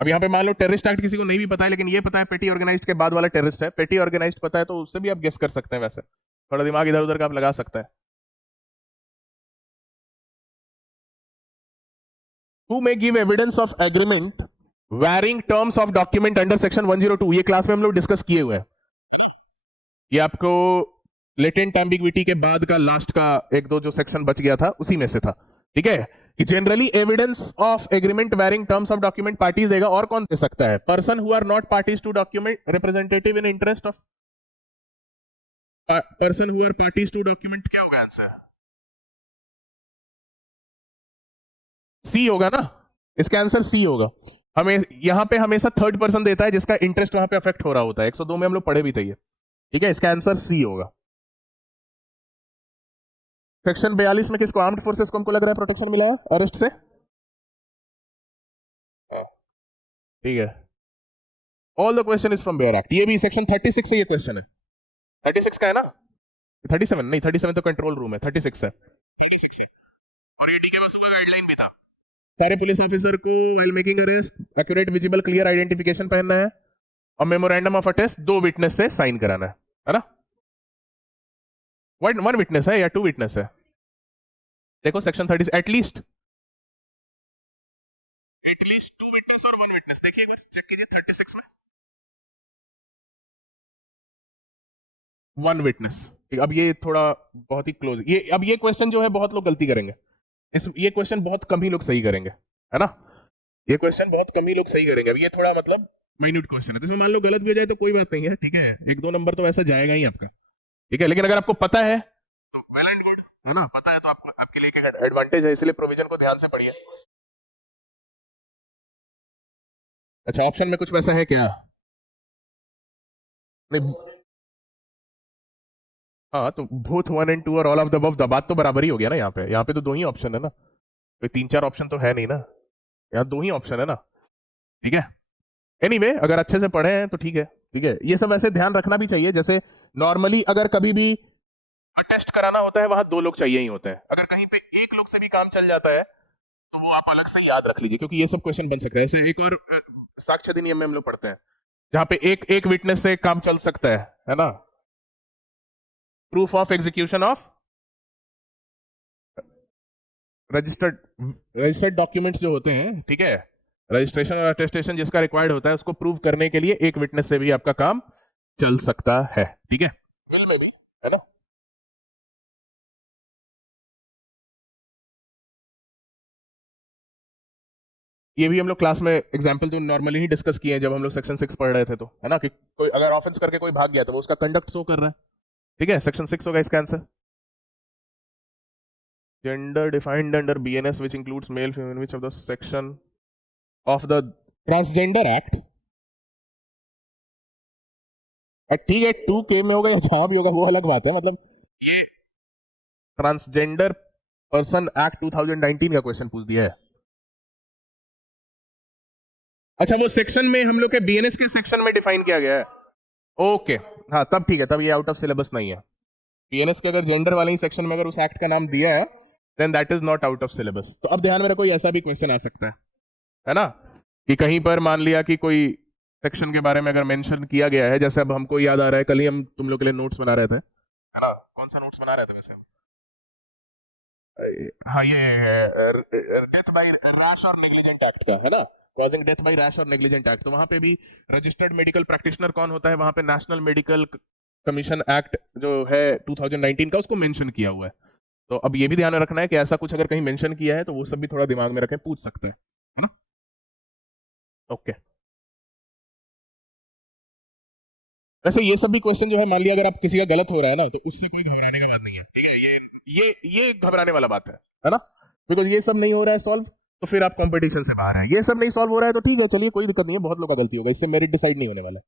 अब यहाँ पे मान लो टेररिस्ट एक्ट किसी को नहीं भी पता है, लेकिन ये पता है पेटी ऑर्गेनाइज्ड के बाद वाला टेररिस्ट है, पेटी ऑर्गेनाइज्ड पता है तो उससे भी आप गेस कर सकते हैं, वैसे थोड़ा दिमाग इधर उधर का आप लगा सकते हैं। Who may give evidence of agreement varying terms of document under section 102? ये क्लास में हम लोग डिस्कस किए हुए हैं। ये आपको लेटेंट एम्बिग्विटी के बाद का लास्ट का एक दो जो सेक्शन बच गया था उसी में से था, ठीक है, कि generally evidence of agreement varying terms of document parties देगा, और कौन दे सकता है? Person who are not parties to document, representative in interest of person who are parties to document. क्या होगा आंसर? सी होगा ना, इसका आंसर सी होगा। हमें यहां पे हमेशा थर्ड पर्सन देता है जिसका इंटरेस्ट वहां पे अफेक्ट हो रहा होता है, 102 में हम लोग पढ़े भी थे ये, ठीक है, इसका आंसर सी होगा। सेक्शन 42 में किसको, आर्म्ड फोर्सेस को हमको लग रहा है प्रोटेक्शन मिला है अरेस्ट से, ठीक है। All the question is from bare act, ये भी सेक्शन 36 से ये क्वेश्चन है, 36 का है ना, 37 नहीं, 37 तो कंट्रोल रूम है, 36 है, 36 है। और ये ठीक है, बस गाइडलाइन भी था, सारे पुलिस ऑफिसर को while making arrest accurate visible clear identification पहनना है, और मेमोरेंडम ऑफ अटेस्ट 2 विटनेस से साइन कराना है ना। वन विटनेस है या 2 विटनेस है? देखो सेक्शन 30 एटलीस्ट 2 विटनेस और 1 विटनेस, देखिए चेक कीजिए 36 में 1 विटनेस। अब ये थोड़ा बहुत ही क्लोज, ये अब ये क्वेश्चन जो है बहुत लोग गलती करेंगे, ये क्वेश्चन बहुत कम ही लोग सही करेंगे, है ना, ये क्वेश्चन बहुत कम ही लोग सही करेंगे। अब ये थोड़ा मतलब माइन्यूट क्वेश्चन है, तो इसमें मान लो गलत भी हो जाए तो कोई बात नहीं है, ठीक है, 1-2 नंबर तो वैसा जाएगा ही आपका, ठीक है, लेकिन अगर आपको पता है तो वेल एंड गुड, है ना, पता है तो आपको आपके लिए एक एडवांटेज है, इसलिए प्रोविजन को ध्यान से पढ़िए। अच्छा, ऑप्शन में कुछ वैसा है क्या? नहीं, हाँ, तो बोथ 1 and 2 और all of the above, the बात तो बराबर ही हो गया ना, यहाँ पे तो 2 ही ऑप्शन है ना, कोई 3-4 ऑप्शन तो है नहीं ना, यहाँ 2 ही ऑप्शन है ना, ठीक है। एनीवे अगर अच्छे से पढ़े हैं तो ठीक है, ठीक है, ये सब ऐसे ध्यान रखना भी चाहिए, जैसे नॉर्मली अगर कभी भी टेस्ट कराना होता है वहां 2 लोग चाहिए ही होते हैं, अगर कहीं पे 1 लोग से भी काम चल जाता है तो वो आप अलग से याद रख लीजिए, क्योंकि ये सब क्वेश्चन बन सकता है। ऐसे एक और साक्ष्य अधिनियम में हम लोग पढ़ते हैं जहां पे एक विटनेस से काम चल सकता है ना, proof of execution of registered documents जो होते हैं, ठीक है, रजिस्ट्रेशन और अटेस्टेशन जिसका रिक्वायर्ड होता है उसको प्रूव करने के लिए एक विटनेस से भी आपका काम चल सकता है, ठीक है, विल में भी, है ना। ये भी हम लोग क्लास में एग्जाम्पल तो नॉर्मली ही डिस्कस किए हैं जब हम लोग सेक्शन 6 पढ़ रहे थे, तो है ना, कि कोई अगर ऑफेंस करके कोई भाग गया तो वो उसका कंडक्ट शो कर रहा है, ठीक है, सेक्शन 6 होगा इसका answer. Gender defined under BNS which includes male female which of the section of the transgender act, ठीक है, 2K में होगा या जहां भी होगा वो अलग बात है, मतलब ये ट्रांसजेंडर पर्सन एक्ट 2019 का क्वेश्चन पूछ दिया है। अच्छा, वो सेक्शन में हम लोग के बीएनएस के सेक्शन में डिफाइन किया गया है, ओके, हाँ तब ठीक है, तब ये आउट ऑफ सिलेबस नहीं है, बीएनएस के अगर जेंडर वाले ही सेक्शन में अगर उस एक्ट का नाम दिया है then that is not out of syllabus. तो अब ध्यान में रखो, ऐसा भी क्वेश्चन आ सकता है ना, कि कहीं पर मान लिया कि कोई सेक्शन के बारे में अगर मेंशन किया गया है, जैसे अब हमको याद आ रहा है, कल ही हम तुम लोग के लिए नोट्स बना रहे थे, है ना, कौन सा नोट्स बना रहे थे वैसे? हाँ, ये डेथ बाय रैश और नेग्लिजेंट एक्ट का, है ना, कॉजिंग डेथ बाय रैश और नेग्लिजेंट एक्ट, तो वहां पे भी रजिस्टर्ड मेडिकल प्रैक्टिशनर कौन होता है, वहां पे नेशनल मेडिकल कमीशन एक्ट जो है 2019 का, उसको मेंशन किया हुआ है। तो अब ये भी ध्यान रखना है कि ऐसा कुछ अगर कहीं मेंशन किया है तो वो सब भी थोड़ा दिमाग में रखें, पूछ सकते हैं, ओके। वैसे ये सब भी क्वेश्चन जो है, मान लिया अगर आप किसी का गलत हो रहा है ना, तो उससे कोई घबराने की बात नहीं है, ठीक है, ये घबराने वाला बात है ना, बिकॉज ये सब नहीं हो रहा है सॉल्व तो फिर आप कंपटीशन से बाहर हैं, ये सब नहीं सॉल्व हो रहा है तो ठीक है, चलिए कोई दिक्कत नहीं है, बहुत लोग का गलती होगा, इससे मेरिट डिसाइड नहीं होने वाला है।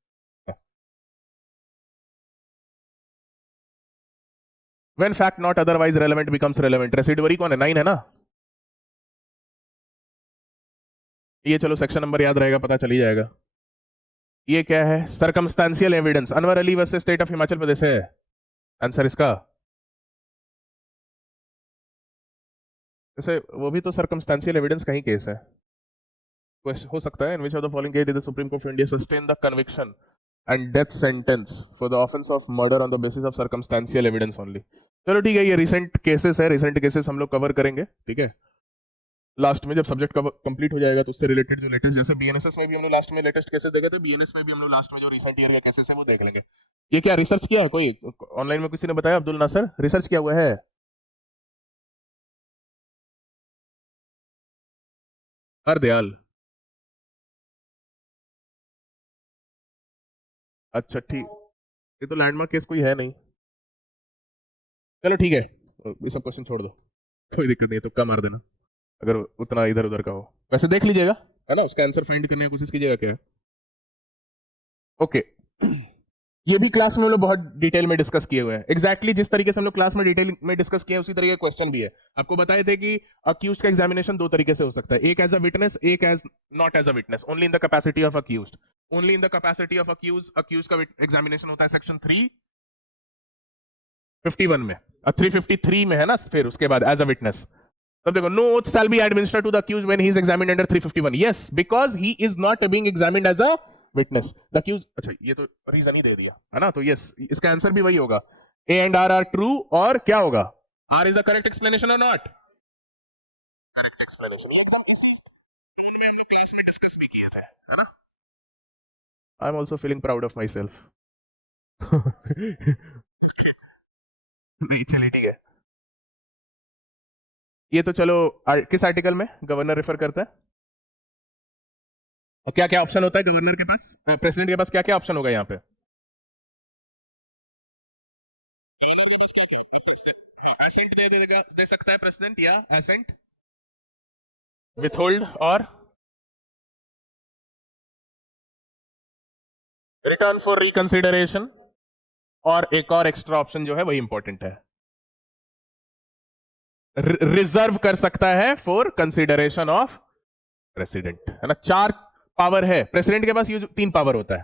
When fact not otherwise relevant becomes relevant, residuary कौन है? 9 है ना, ये चलो सेक्शन नंबर याद रहेगा, पता चल ही जाएगा। ये क्या है? Circumstantial evidence, Anwar Ali versus state of Himachal Pradesh है आंसर इसका, जैसे वो भी तो सर्कमस्टेंशियल एविडेंस का ही केस है, हो सकता है in which of the following case did the supreme court of India sustain the conviction and death sentence for the offence of murder on the basis of circumstantial evidence only. चलो ठीक है, ये recent cases है, recent cases हम लोग cover करेंगे, ठीक है, लास्ट में जब सब्जेक्ट का कंप्लीट हो जाएगा तो उससे रिलेटेड जो लेटेस्ट, जैसे बीएनएसएस में भी हमने लास्ट में लेटेस्ट केसेस देखे थे, बीएनएस में भी हम लोग लास्ट में जो रिसेंट ईयर का केसेस है वो देख लेंगे। ये क्या रिसर्च किया है कोई ऑनलाइन में, किसी ने बताया? अब्दुल नासर, रिसर्च किया हुआ है? हर दयाल, अच्छा ठीक। ये तो लैंडमार्क केस कोई है नहीं। चलो ठीक है, ये सब क्वेश्चन छोड़ दो, कोई दिक्कत नहीं है, तुक्का मार देना अगर उतना इधर उधर का हो। वैसे देख लीजिएगा, है ना, उसका आंसर फाइंड करने की कोशिश कीजिएगा क्या है। ओके। ये भी क्लास में हम लोग बहुत डिटेल में डिस्कस किए हुए हैं, एग्जैक्टली जिस तरीके से हम लोग क्लास में डिटेल में डिस्कस किए हैं उसी तरीके का क्वेश्चन भी है। आपको बताए थे कि अक्यूज्ड का एग्जामिनेशन दो तरीके से हो सकता है, एक एज अ विटनेस, एक as not as a witness, only in the capacity of accused. Only in the capacity of accused, accused का एग्जामिनेशन होता है सेक्शन 351 में, 353 में है ना, फिर उसके बाद एज अ विटनेस। तब देखो, no oath shall be administered to the accused when he is examined under 351, yes, because he is not being examined as a witness, the accused। अच्छा, ये तो रीजन ही दे दिया है ना, तो यस, इसका आंसर भी वही होगा, A and R are true, और क्या होगा, R is the correct explanation और नॉट करेक्ट एक्सप्लेनेशन। ये एकदम इजी, हमने क्लास में डिस्कस भी किए थे, है ना। I am also feeling proud of my self. नहीं, चलिए ठीक है। ये तो चलो, किस आर्टिकल में गवर्नर रेफर करता है, और क्या क्या ऑप्शन होता है गवर्नर के पास, प्रेसिडेंट के पास क्या क्या ऑप्शन होगा यहाँ पे? एसेंट दे सकता है प्रेसिडेंट, या एसेंट, विथहोल्ड, और रिटर्न फॉर रिकंसिडरेशन, और एक और एक्स्ट्रा ऑप्शन जो है वही इंपॉर्टेंट है, रिजर्व कर सकता है फॉर कंसिडरेशन ऑफ प्रेसिडेंट, है ना। चार पावर है प्रेसिडेंट के पास, ये जो तीन पावर होता है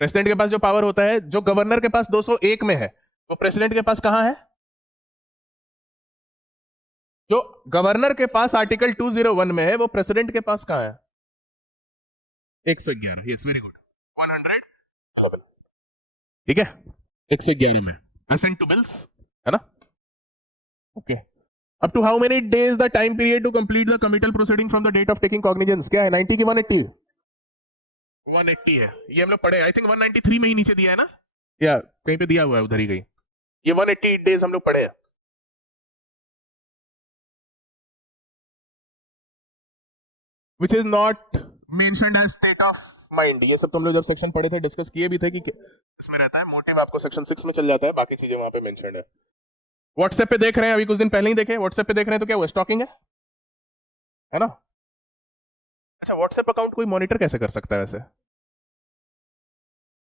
प्रेसिडेंट के पास, जो पावर होता है जो गवर्नर के पास 201 में है, वो प्रेसिडेंट के पास कहां है? जो गवर्नर के पास आर्टिकल 201 में है, वो प्रेसिडेंट के पास कहां है? 111, यस, वेरी गुड, 111, ठीक है, 111 में असेंट टू बिल्स, है ना। Okay. Up to how many days the time period to complete the committal proceeding from the date of taking cognizance, क्या है, 90 की 180? 180 है, ये हम लोग पढ़े, आई थिंक 193 में ही नीचे दिया है ना, या कहीं पे दिया हुआ है उधर ही कहीं, ये 180 डेज हम लोग पढ़े हैं। Which is not mentioned as state of mind, ये सब तो हम लोग जब सेक्शन पढ़े थे डिस्कस किए भी थे कि इसमें रहता है, मोटिव आपको सेक्शन 6 में चल जाता है, बाकी चीजें वहां पे मेंशन्ड है। व्हाट्सएप पे देख रहे हैं, अभी कुछ दिन पहले ही देखे, व्हाट्सएप पे देख रहे हैं, तो क्या हुआ, स्टॉकिंग है ना। अच्छा, व्हाट्सएप अकाउंट कोई मॉनिटर कैसे कर सकता है वैसे,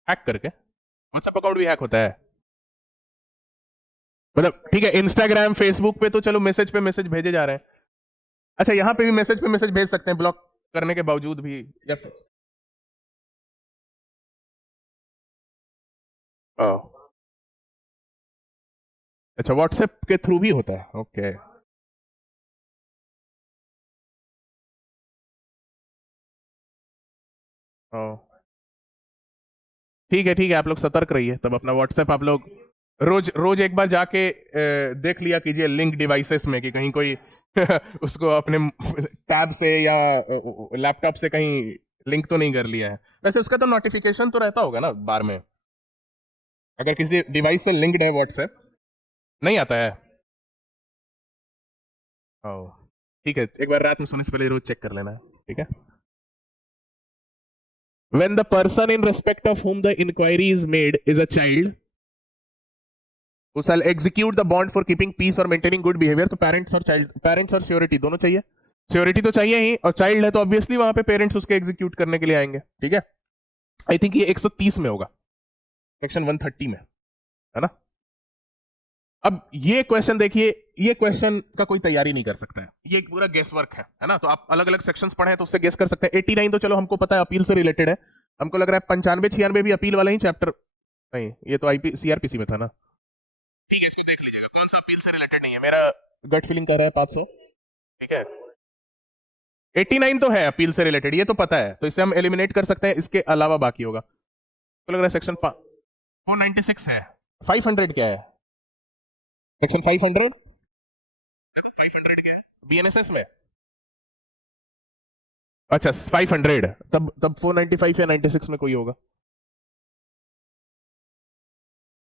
हैक करके? व्हाट्सएप अकाउंट भी हैक होता है, मतलब ठीक है, इंस्टाग्राम फेसबुक पे तो चलो मैसेज पे मैसेज भेजे जा रहे हैं, अच्छा यहाँ पे भी मैसेज पे मैसेज भेज सकते हैं ब्लॉक करने के बावजूद भी, या अच्छा, व्हाट्सएप के थ्रू भी होता है, ओके। ठीक है, आप लोग सतर्क रहिए, तब अपना व्हाट्सएप आप लोग रोज रोज एक बार जाके देख लिया कीजिए लिंक डिवाइसेस में, कि कहीं कोई उसको अपने टैब से या लैपटॉप से कहीं लिंक तो नहीं कर लिया है। वैसे उसका तो नोटिफिकेशन तो रहता होगा ना बार में, अगर किसी डिवाइस से लिंक्ड है व्हाट्सएप, नहीं आता है? ओ, ठीक है, एक बार रात में सोने से पहले रोज चेक कर लेना, ठीक है। When the person in respect of whom the inquiry is made is a child who shall execute the bond for keeping peace or maintaining good behavior, तो पेरेंट्स और चाइल्ड, पेरेंट्स और श्योरिटी दोनों चाहिए, surety तो चाहिए ही, और child है तो ऑब्वियसली वहां पे पेरेंट्स उसके एग्जीक्यूट करने के लिए आएंगे, ठीक है। आई थिंक ये 130 में होगा, सेक्शन 130 में, है ना। अब ये क्वेश्चन देखिए, ये क्वेश्चन का कोई तैयारी नहीं कर सकता है, ये एक पूरा गेस वर्क है ना, तो आप अलग अलग सेक्शंस पढ़े हैं तो उससे गेस कर सकते हैं। 89 तो चलो हमको पता है अपील से रिलेटेड है, हमको लग रहा है 95 96 भी अपील वाला ही चैप्टर, नहीं ये तो आईपी सीआरपीसी में था ना। ठीक है, इसको देख लीजिएगा कौन सा अपील से रिलेटेड नहीं है, मेरा गट फीलिंग कह रहा है 500, ठीक है। 89 तो है अपील से रिलेटेड, ये तो पता है, तो इसे हम एलिमिनेट कर सकते हैं, इसके अलावा बाकी होगा, तो लग रहा है सेक्शन 496 है, 500 क्या है, सेक्शन 500, 500 क्या है बीएनएसएस में, अच्छा 500, तब 495 या 96 में कोई होगा।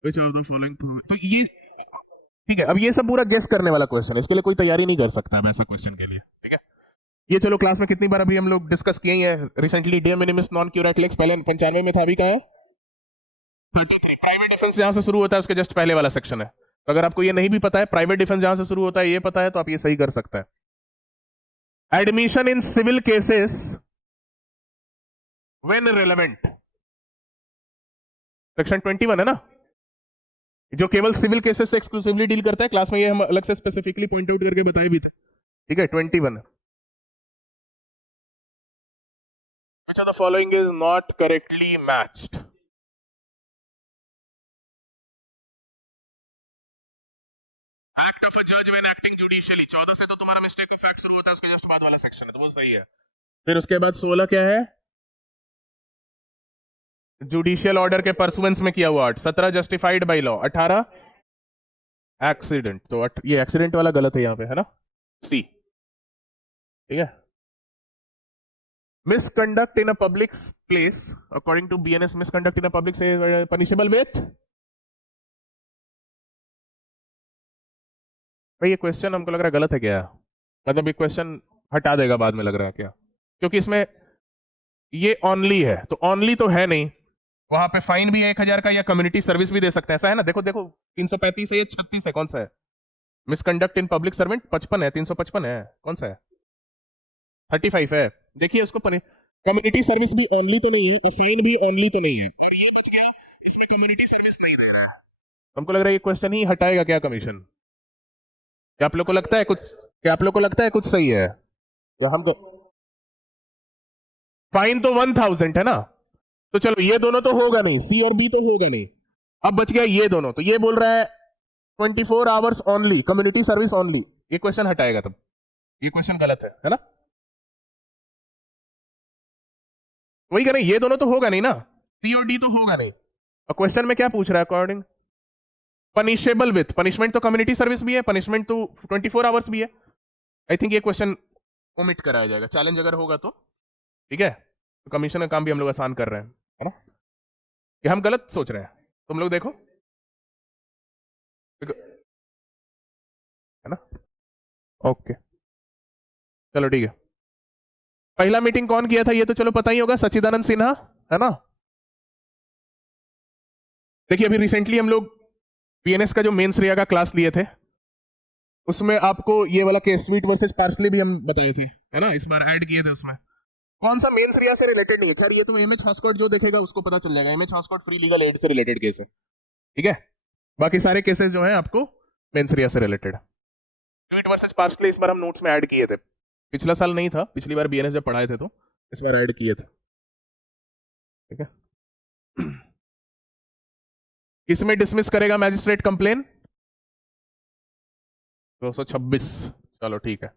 Which of the following तो ये ठीक है। अब ये सब पूरा गेस करने वाला क्वेश्चन है, इसके लिए कोई तैयारी नहीं कर सकता है ऐसा क्वेश्चन के लिए, ठीक है। ये चलो क्लास में कितनी बार अभी हम लोग डिस्कस किए हैं रिसेंटली, डे मिनिमिस नॉन क्यूरेट लेक्स पहले 95 में था, अभी कहाँ है 33। प्राइवेट डिफेंस जहां से शुरू होता है उसके जस्ट पहले वाला सेक्शन है। तो अगर आपको ये नहीं भी पता है प्राइवेट डिफेंस जहां से शुरू होता है ये पता है तो आप ये सही कर सकते हैं। Admission in civil cases when relevant, section 21 है ना, जो केवल सिविल केसेस से एक्सक्लूसिवली डील करता है। क्लास में ये हम अलग से स्पेसिफिकली पॉइंट आउट करके बताए भी थे, ठीक है। 21 which of the following is not correctly matched? Act of a judge when acting judicially, 14 से तो तुम्हारा मिस्टेक का फैक्ट शुरू होता है, उसके जस्ट बाद वाला सेक्शन है, तो वो सही है। फिर उसके बाद 16 क्या है, जुडिशियल ऑर्डर के परसुएंस में किया हुआ। 17 जस्टिफाइड बाय लॉ। 18 एक्सीडेंट, तो ये एक्सीडेंट वाला गलत है यहाँ पे, है ना, सी, ठीक है। Misconduct in a public place according to BNS, misconduct in a public से पनिशेबल विथ, भाई ये क्वेश्चन हमको लग रहा है गलत है क्या, मतलब ये क्वेश्चन हटा देगा बाद में लग रहा है क्या, क्योंकि इसमें ये ऑनली है, तो ऑनली तो है नहीं, वहां पे फाइन भी है 1000 का, या कम्युनिटी सर्विस भी दे सकते हैं, ऐसा है ना। देखो देखो 335 है या 36 है, कौन सा है, मिसकंडक्ट इन पब्लिक सर्वेंट 55 है, 355 है, कौन सा है, 35 है। देखिए उसको कम्युनिटी सर्विस भी ऑनली तो नहीं है और फाइन भी ऑनली तो नहीं है, और ये कुछ क्या, इसमें कम्युनिटी सर्विस नहीं दे रहा है। हमको लग रहा है ये क्वेश्चन ही हटाएगा क्या कमीशन, क्या आप लोग को लगता है कुछ, क्या आप लोग को लगता है कुछ सही है, तो हम फाइन तो 1000 है ना, तो चलो ये दोनों तो होगा नहीं, सी और बी तो होगा नहीं, अब बच गया ये दोनों, तो ये बोल रहा है 24 hours only, community service only, ये क्वेश्चन हटाएगा, तब ये क्वेश्चन गलत है ना, वही कह रहे हैं ये दोनों तो होगा नहीं ना, सी और डी तो होगा नहीं। और क्वेश्चन में क्या पूछ रहा है, अकॉर्डिंग पनिशेबल विथ, पनिशमेंट तो कम्युनिटी सर्विस भी है, पनिशमेंट तो 24 आवर्स भी है। आई थिंक ये क्वेश्चन ओमिट कराया जाएगा, चैलेंज अगर होगा तो, ठीक है। तो कमीशन का काम भी हम लोग आसान कर रहे हैं, है ना, ये हम गलत सोच रहे हैं, तुम लोग देखो, है ना, ओके चलो ठीक है। पहला मीटिंग कौन किया था ये तो चलो पता ही होगा, सच्चिदानंद सिन्हा, है ना। देखिए अभी रिसेंटली हम लोग बीएनएस का जो मेन श्रेया का क्लास लिए थे, उसमें आपको ये वाला केस स्वीट वर्सेस पार्सली भी हम बताए थे, है ना, इस बार ऐड किए थे उसमें। कौन सा मेन श्रेया से रिलेटेड नहीं है, खैर ये तो एमएच हॉस्कॉट जो देखेगा उसको पता चल जाएगा, एमएच हॉस्कॉट फ्री लीगल एड से रिलेटेड केस है, ठीक है। बाकी सारे केसेस जो है आपको मेन श्रेया से रिलेटेड। स्वीट वर्सेस पार्सली इस बार हम नोट्स में ऐड किए थे, पिछला साल नहीं था, पिछली बार बीएनएस जब पढ़ाए थे तो इस बार ऐड किए थे, ठीक है। किसमें डिसमिस करेगा मैजिस्ट्रेट कंप्लेन, 226, चलो ठीक है।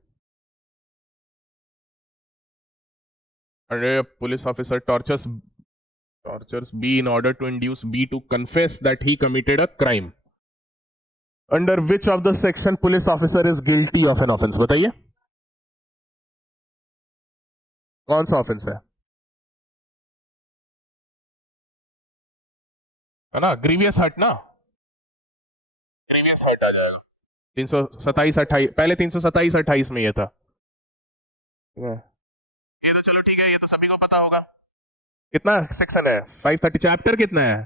अरे police officer tortures B in order to induce B to confess that he committed a crime. Under which of the section police officer is guilty of an offense? बताइए कौन सा offence है ना, grievous hurt ना, grievous hurt आ जाएगा। 327 28, पहले 327 28 में ये था, ये तो चलो ठीक है, ये तो सभी को पता होगा। कितना सेक्शन है, 530, चैप्टर कितना है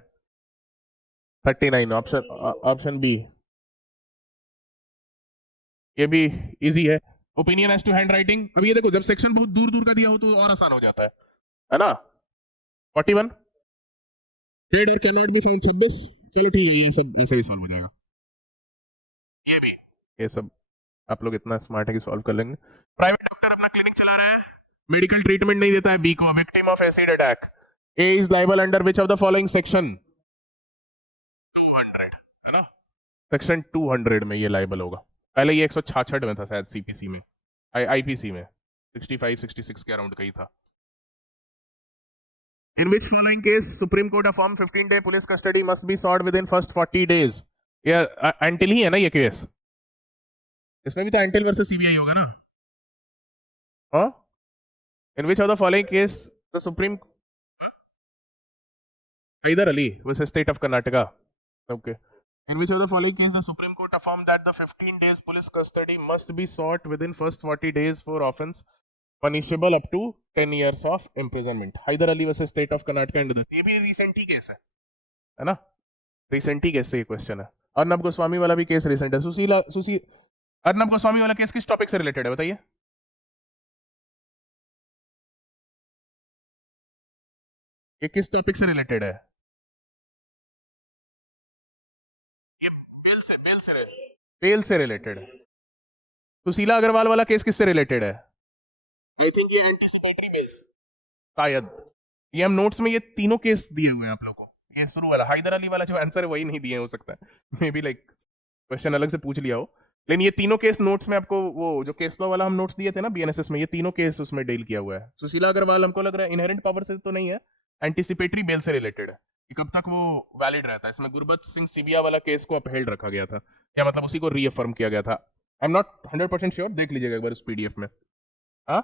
39, ऑप्शन बी, ये भी इजी है। Opinion as to handwriting, अब ये देखो जब सेक्शन बहुत दूर दूर का दिया हो तो और आसान हो जाता है ना। 41 ट्रेड और कैन नॉट बी फाउंड 26, चलो ठीक है, ये सब ऐसे भी सॉल्व हो जाएगा, ये भी, ये सब आप लोग इतना स्मार्ट है कि सॉल्व कर लेंगे। प्राइवेट डॉक्टर अपना क्लिनिक चला रहा है, मेडिकल ट्रीटमेंट नहीं देता है बी को, victim of acid attack, A is liable under which of the following section, 200, है ना, सेक्शन 200 में ये लायबल होगा। पहले ये 166 में था शायद सीपीसी में, आईपीसी में 65 66 के अराउंड का ही था। In which following case Supreme Court affirmed 15-day police custody must be sought within first 40 days? ये एंटिल ही है ना ये केस, इसमें भी तो एंटिल वर्सेस सीबीआई होगा ना, हाँ in which of the following case the supreme Hyder Ali versus State of Karnataka. Okay. In which of the following case the Supreme Court affirmed that the 15 days police custody must be sought within first 40 days for offence punishable up to 10 years of imprisonment. Hyder Ali versus State of Karnataka and ये भी recent ही case है ना? Recent ही case से ये question है. अर्नब गोस्वामी वाला भी case recent है. अर्नब गोस्वामी वाला केस किस टॉपिक से रिलेटेड है बताइए? ये किस टॉपिक से रिलेटेड है? बेल से रिलेटेड है. सुशीला अग्रवाल वाला केस किससे रिलेटेड है? आई थिंक ये एंटीसिपेटरी बेल्स शायद. ये हम नोट्स में ये तीनों केस दिए हुए हैं आप लोगों को. ये शुरू वाला हैदर अली वाला जो आंसर है वही नहीं दिए हो सकता है. मे बी लाइक क्वेश्चन अलग से पूछ लिया हो. लेकिन ये तीनों केस नोट्स में आपको वो जो केस लॉ वाला हम नोट्स दिए थे ना बीएनएसएस में, ये तीनों केस उसमें डील किया हुआ है. सुशीला अग्रवाल हमको लग रहा है इनहेरेंट पावर से तो नहीं है, एंटीसिपेटरी बेल से रिलेटेड है. कब तक वो वैलिड रहता है? इसमें गुरबख्श सिंह सिबिया वाला केस को अपहेल्ड रखा गया था, क्या मतलब उसी को रीअफर्म किया गया था. आई एम नॉट 100% श्योर, देख लीजिएगा एक बार उस पीडीएफ में. हाँ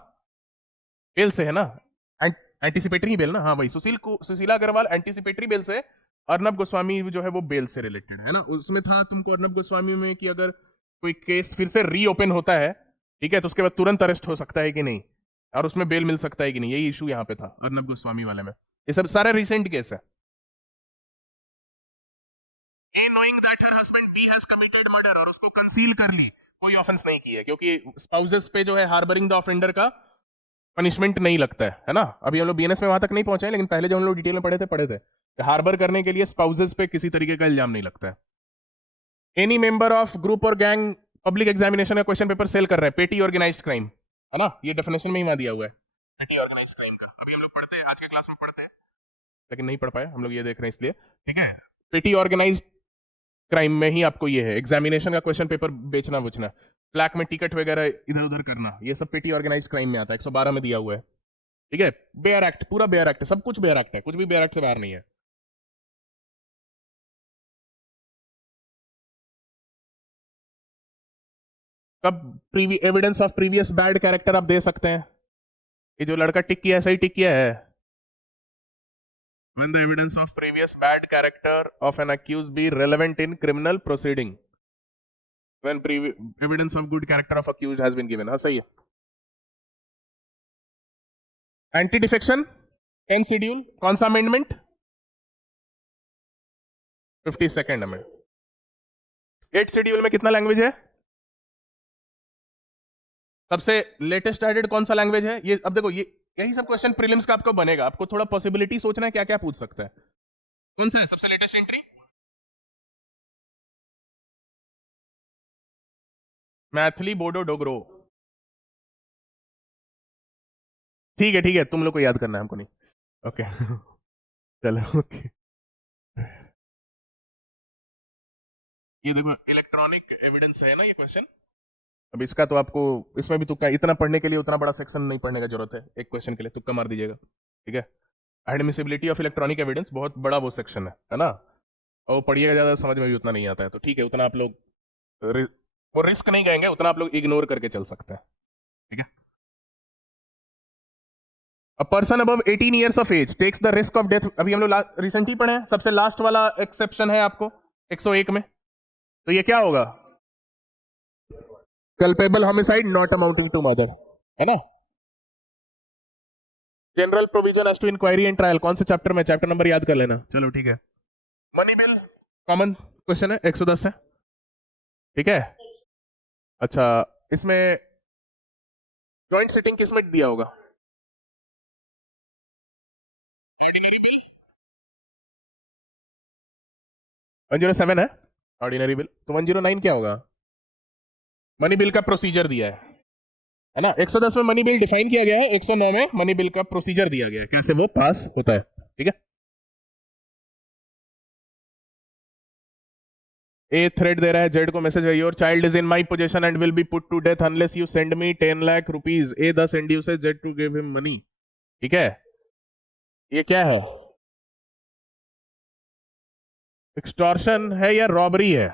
बेल से है ना, एंटीसिपेटरी बेल ना. हाँ भाई सुशीला अग्रवाल एंटीसिपेटरी बेल से. अर्नब गोस्वामी जो है वो बेल से रिलेटेड है ना. उसमें था तुमको अर्नब गोस्वामी में कि अगर कोई केस फिर से रीओपन होता है, ठीक है, तो उसके बाद तुरंत अरेस्ट हो सकता है कि नहीं, और उसमें बेल मिल सकता है कि नहीं. यही इशू यहाँ पे था अर्नब गोस्वामी वाले में. ये सब सारे रिसेंट केस है. knowing that her husband B has committed murder और उसको कंसील कर ली, कोई ऑफेंस नहीं की है, क्योंकि स्पाउसेस पे जो है हार्बरिंग द ऑफेंडर का पनिशमेंट नहीं लगता है ना. अभी हम लोग बीएनएस में वहां तक नहीं पहुंचे, लेकिन पहले जो हम लोग डिटेल में पढ़े थे हार्बर करने के लिए स्पाउसेस पे किसी तरीके का इल्जाम नहीं लगता है. एनी मेंबर ऑफ ग्रुप और गैंग पब्लिक एग्जामिनेशन का क्वेश्चन पेपर सेल कर रहे हैं, पेटी ऑर्गेनाइज्ड क्राइम है ना. ये डेफिनेशन में ही वहां दिया हुआ है पेटी ऑर्गेनाइज्ड क्राइम का. अभी हम लोग पढ़ते हैं, आज के क्लास में पढ़ते हैं, लेकिन नहीं पढ़ पाए हम लोग, ये देख रहे हैं इसलिए. ठीक है, पेटी ऑर्गेनाइज्ड क्राइम में ही आपको ये है एग्जामिनेशन का क्वेश्चन पेपर बेचना बुचना, ब्लैक में टिकट वगैरह इधर उधर करना, ये सब पेटी ऑर्गेनाइज क्राइम में आता है. 112 में दिया हुआ है. ठीक है, बेयर एक्ट, पूरा बेयर एक्ट है, सब कुछ बेयर एक्ट है, कुछ भी बेयर एक्ट से बाहर नहीं है. कब evidence of previous bad character आप दे सकते हैं? ये जो लड़का टिक किया है सही टिक किया है. When the evidence of previous bad character of an accused be relevant in criminal proceeding. When evidence of good character of accused has been given. हाँ सही है. एंटी डिफेक्शन 10 शेड्यूल कौन सा अमेंडमेंट? 52nd amendment. 8 शेड्यूल में कितना language है? सबसे latest added कौन सा लैंग्वेज है? ये अब देखो, ये यही सब क्वेश्चन प्रीलिम्स का आपको बनेगा. आपको थोड़ा पॉसिबिलिटी सोचना है क्या क्या पूछ सकता है. कौन सा है सबसे लेटेस्ट एंट्री? मैथिली बोडो डोगरो. ठीक है तुम लोग को याद करना है, हमको नहीं. ओके चलो ओके. ये देखो इलेक्ट्रॉनिक एविडेंस है ना ये क्वेश्चन. अब इसका तो आपको इसमें भी तुक्का, इतना पढ़ने के लिए उतना बड़ा सेक्शन नहीं पढ़ने का जरूरत है. एक क्वेश्चन के लिए तुक्का मार दीजिएगा. ठीक है, एडमिसिबिलिटी ऑफ इलेक्ट्रॉनिक एविडेंस बहुत बड़ा वो सेक्शन है ना. और पढ़िएगा ज्यादा समझ में भी उतना नहीं आता है, तो ठीक है उतना आप लोग वो रिस्क नहीं कहेंगे, उतना आप लोग इग्नोर करके चल सकते हैं. ठीक है. A person above 18 years of age takes the risk of death. अभी हम लोग रिसेंटली पढ़े हैं, सबसे लास्ट वाला एक्सेप्शन है आपको 101 में. तो ये क्या होगा? Culpable homicide not amounting to murder, है ना. General provision as to inquiry and trial कौन से चैप्टर में? चैप्टर नंबर याद कर लेना. चलो ठीक है. मनी बिल कॉमन क्वेश्चन है, 110 है. ठीक है. अच्छा, इसमें जॉइंट सिटिंग किस में दिया होगा? 107 है ऑर्डिनरी बिल. तो 109 क्या होगा? मनी बिल का प्रोसीजर दिया है ना. 110 में मनी बिल डिफाइन किया गया है, 109 में मनी बिल का प्रोसीजर दिया गया है, कैसे वो पास होता है. ठीक है. ए थ्रेड दे रहा है जेड को मैसेज है, your child is in my possession and will be put to death unless you send me 10 lakh rupees. A thus induces Z to give him money. ठीक है. ये क्या है? एक्सटॉर्शन है या रॉबरी है?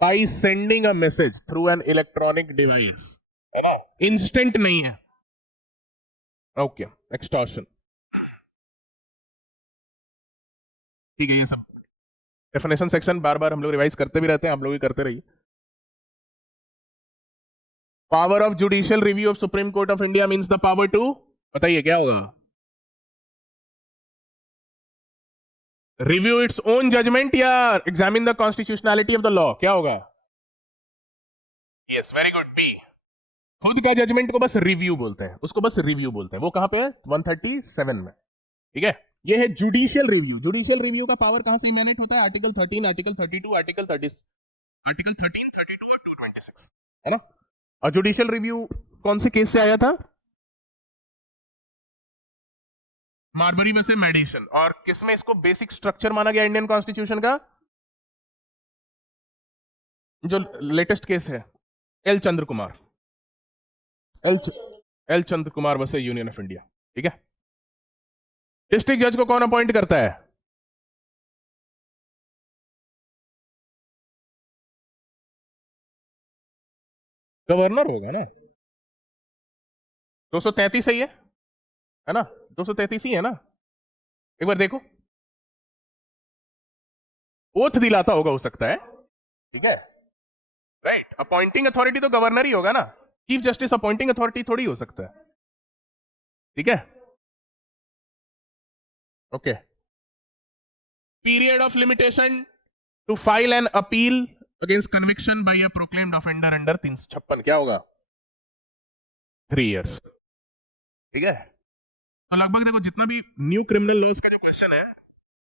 By sending a message through an electronic device, है ना, इंस्टेंट नहीं है। ओके, एक्सटॉर्शन, ठीक है। ये सब डेफिनेशन सेक्शन बार बार हम लोग रिवाइज करते भी रहते हैं, आप लोग भी करते रहिए। Power of judicial review of supreme court of India means the power to, बताइए क्या होगा? रिव्यू इट्स ओन जजमेंट या examine the constitutionality of the law, क्या होगा? Yes, very good, B. खुद का जजमेंट को बस रिव्यू बोलते हैं, उसको बस रिव्यू बोलते हैं। वो कहां पे है? 137 में, ठीक है। ये है जुडिशियल रिव्यू। जुडिशियल रिव्यू का पावर कहां से इमेनेट होता है? आर्टिकल 13, आर्टिकल 32, आर्टिकल 30, आर्टिकल 13, 32 और 226, है ना। और जुडिशियल रिव्यू कौन से केस से आया था? Marbury versus medicine. और किसमें इसको बेसिक स्ट्रक्चर माना गया इंडियन कॉन्स्टिट्यूशन का? जो लेटेस्ट केस है, L Chandra Kumar, L L Chandra Kumar versus union of India, ठीक है। डिस्ट्रिक्ट जज को कौन अपॉइंट करता है? गवर्नर होगा ना। 233 सही है ना? 233 ही है ना? एक बार देखो, ओथ दिलाता होगा, हो सकता है, ठीक है, राइट। अपॉइंटिंग अथॉरिटी तो गवर्नर ही होगा ना, चीफ जस्टिस अपॉइंटिंग अथॉरिटी थोड़ी हो सकता है, ठीक है, okay. Period of limitation to file an appeal against conviction by a proclaimed offender under 356, क्या होगा? 3 years, ठीक है। तो लगभग देखो, जितना भी न्यू क्रिमिनल लॉज का जो क्वेश्चन है,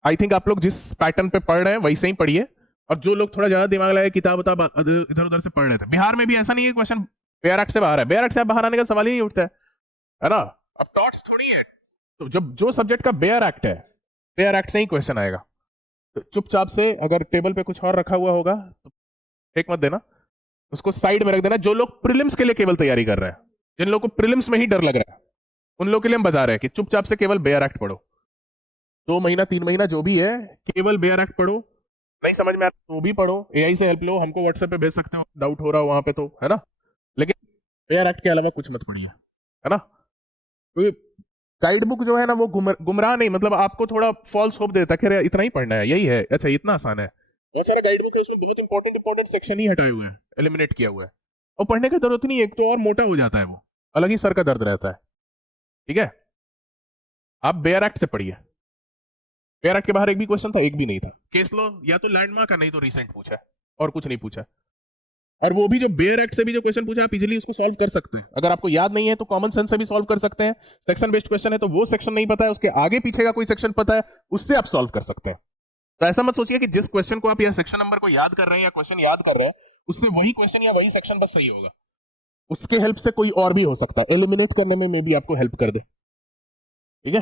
आई थिंक आप लोग जिस पैटर्न पे पढ़ रहे हैं वैसे ही पढ़िए। और जो लोग थोड़ा ज्यादा दिमाग लगाए, किताब इधर उधर से पढ़ रहे थे, बिहार में भी ऐसा नहीं है क्वेश्चन बेयर एक्ट से बाहर है। बेयर एक्ट से बाहर आने का सवाल ही नहीं उठता है ना। अब टॉट्स थोड़ी है, तो जब जो सब्जेक्ट का बेयर एक्ट है, बेयर एक्ट से ही क्वेश्चन आएगा। तो चुपचाप से, अगर टेबल पे कुछ और रखा हुआ होगा तो फेंक मत देना, उसको साइड में रख देना। जो लोग प्रीलिम्स के लिए केवल तैयारी कर रहे हैं, जिन लोगों को प्रीलिम्स में ही डर लग रहा है, उन लोगों के लिए हम बता रहे हैं कि चुपचाप से केवल बेयर एक्ट पढ़ो। 2 महीना 3 महीना जो भी है, केवल बेयर एक्ट पढ़ो। नहीं समझ में आ रहा तो भी पढ़ो, एआई से हेल्प लो, हमको व्हाट्सएप पे भेज सकते हो डाउट हो रहा हो वहां पे, तो है ना। लेकिन बेयर एक्ट के अलावा कुछ मत पढ़िए, है ना। क्योंकि गाइड बुक जो है ना, वो गुमराह नहीं, मतलब आपको थोड़ा फॉल्स होप देता है कि अरे इतना ही पढ़ना है, यही है, अच्छा इतना आसान है। बहुत सारा गाइड बुक है, उसमें बहुत इंपॉर्टेंट इंपॉर्टेंट सेक्शन ही हटाए हुए हैं, एलिमिनेट किया हुआ है, और पढ़ने की जरूरत नहीं है। एक तो और मोटा हो जाता है वो, अलग ही सर का दर्द रहता है, ठीक है। आप बेयर एक्ट से पढ़िए। बेयर एक्ट के बाहर एक भी क्वेश्चन था? एक भी नहीं था। केस लो या तो लैंडमार्क है, नहीं तो रिसेंट पूछा है, और कुछ नहीं पूछा। और वो भी जो बेयर एक्ट से भी जो क्वेश्चन पूछा, आप इजीली उसको सॉल्व कर सकते हैं। अगर आपको याद नहीं है तो कॉमन सेंस से भी सॉल्व कर सकते हैं। सेक्शन बेस्ड क्वेश्चन है तो वो सेक्शन नहीं पता है, उसके आगे पीछे का कोई सेक्शन पता है, उससे आप सॉल्व कर सकते हैं। तो ऐसा मत सोचिए कि जिस क्वेश्चन को आप या सेक्शन नंबर को याद कर रहे हैं या क्वेश्चन याद कर रहे हैं, उससे वही क्वेश्चन या वही सेक्शन बस सही होगा। उसके हेल्प से कोई और भी हो सकता है, एलिमिनेट करने में भी आपको हेल्प कर दे, ठीक है।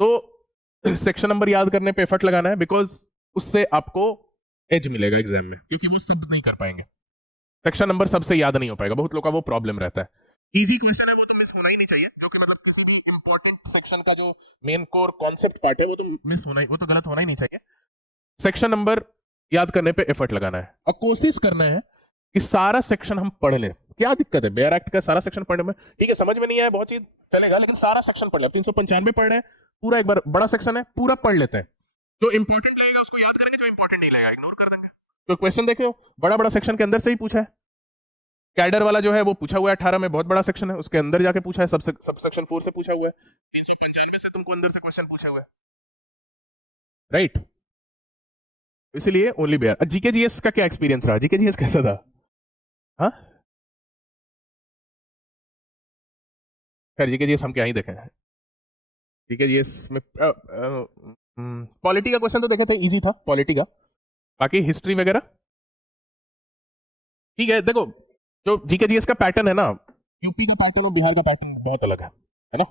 तो सेक्शन नंबर याद करने पे एफर्ट लगाना है, बिकॉज उससे आपको एज मिलेगा एग्जाम में, क्योंकि वो सब नहीं कर पाएंगे। सेक्शन नंबर सबसे याद नहीं हो पाएगा, बहुत लोग का वो प्रॉब्लम रहता है। इजी क्वेश्चन है वो तो मिस होना ही नहीं चाहिए, जो कि मतलब किसी भी इंपॉर्टेंट सेक्शन का जो मेन कोर कॉन्सेप्ट पार्ट है, वो तो मिस होना ही, वो तो गलत होना ही नहीं चाहिए। सेक्शन नंबर याद करने पे एफर्ट लगाना है, और कोशिश करना है कि सारा सेक्शन हम पढ़ लें। क्या दिक्कत है बेयर एक्ट का सारा सेक्शन पढ़ने में? ठीक है, समझ में नहीं आया बहुत चीज चलेगा, लेकिन सारा सेक्शन पढ़ ले। 395 पढ़ रहे हैं, पूरा एक बार बड़ा सेक्शन है, पूरा पढ़ लेते हैं। जो इंपॉर्टेंट लगेगा उसको याद करेंगे, जो इंपॉर्टेंट नहीं लगेगा इग्नोर कर देंगे। तो क्वेश्चन देखो, बड़ा बड़ा सेक्शन के अंदर से ही पूछा है। कैडर वाला जो है वो पूछा हुआ है 18 में, बहुत बड़ा सेक्शन है, उसके अंदर जाके पूछा है, सब सेक्शन 4 से पूछा हुआ है। 395 से तुमको अंदर से क्वेश्चन पूछा हुआ है, राइट। इसलिए ओनली बेयर। जीके जीएस का क्या एक्सपीरियंस रहा? जीके जीएस कैसा था? हाँ, खैर जीके जीएस हम क्या ही देखे हैं। जीके जीएस में पॉलिटी का क्वेश्चन तो देखे थे, इजी था पॉलिटी का। बाकी हिस्ट्री वगैरह ठीक है। देखो, जो जीके जीएस का पैटर्न है ना, यूपी का पैटर्न और बिहार का पैटर्न बहुत अलग है ना।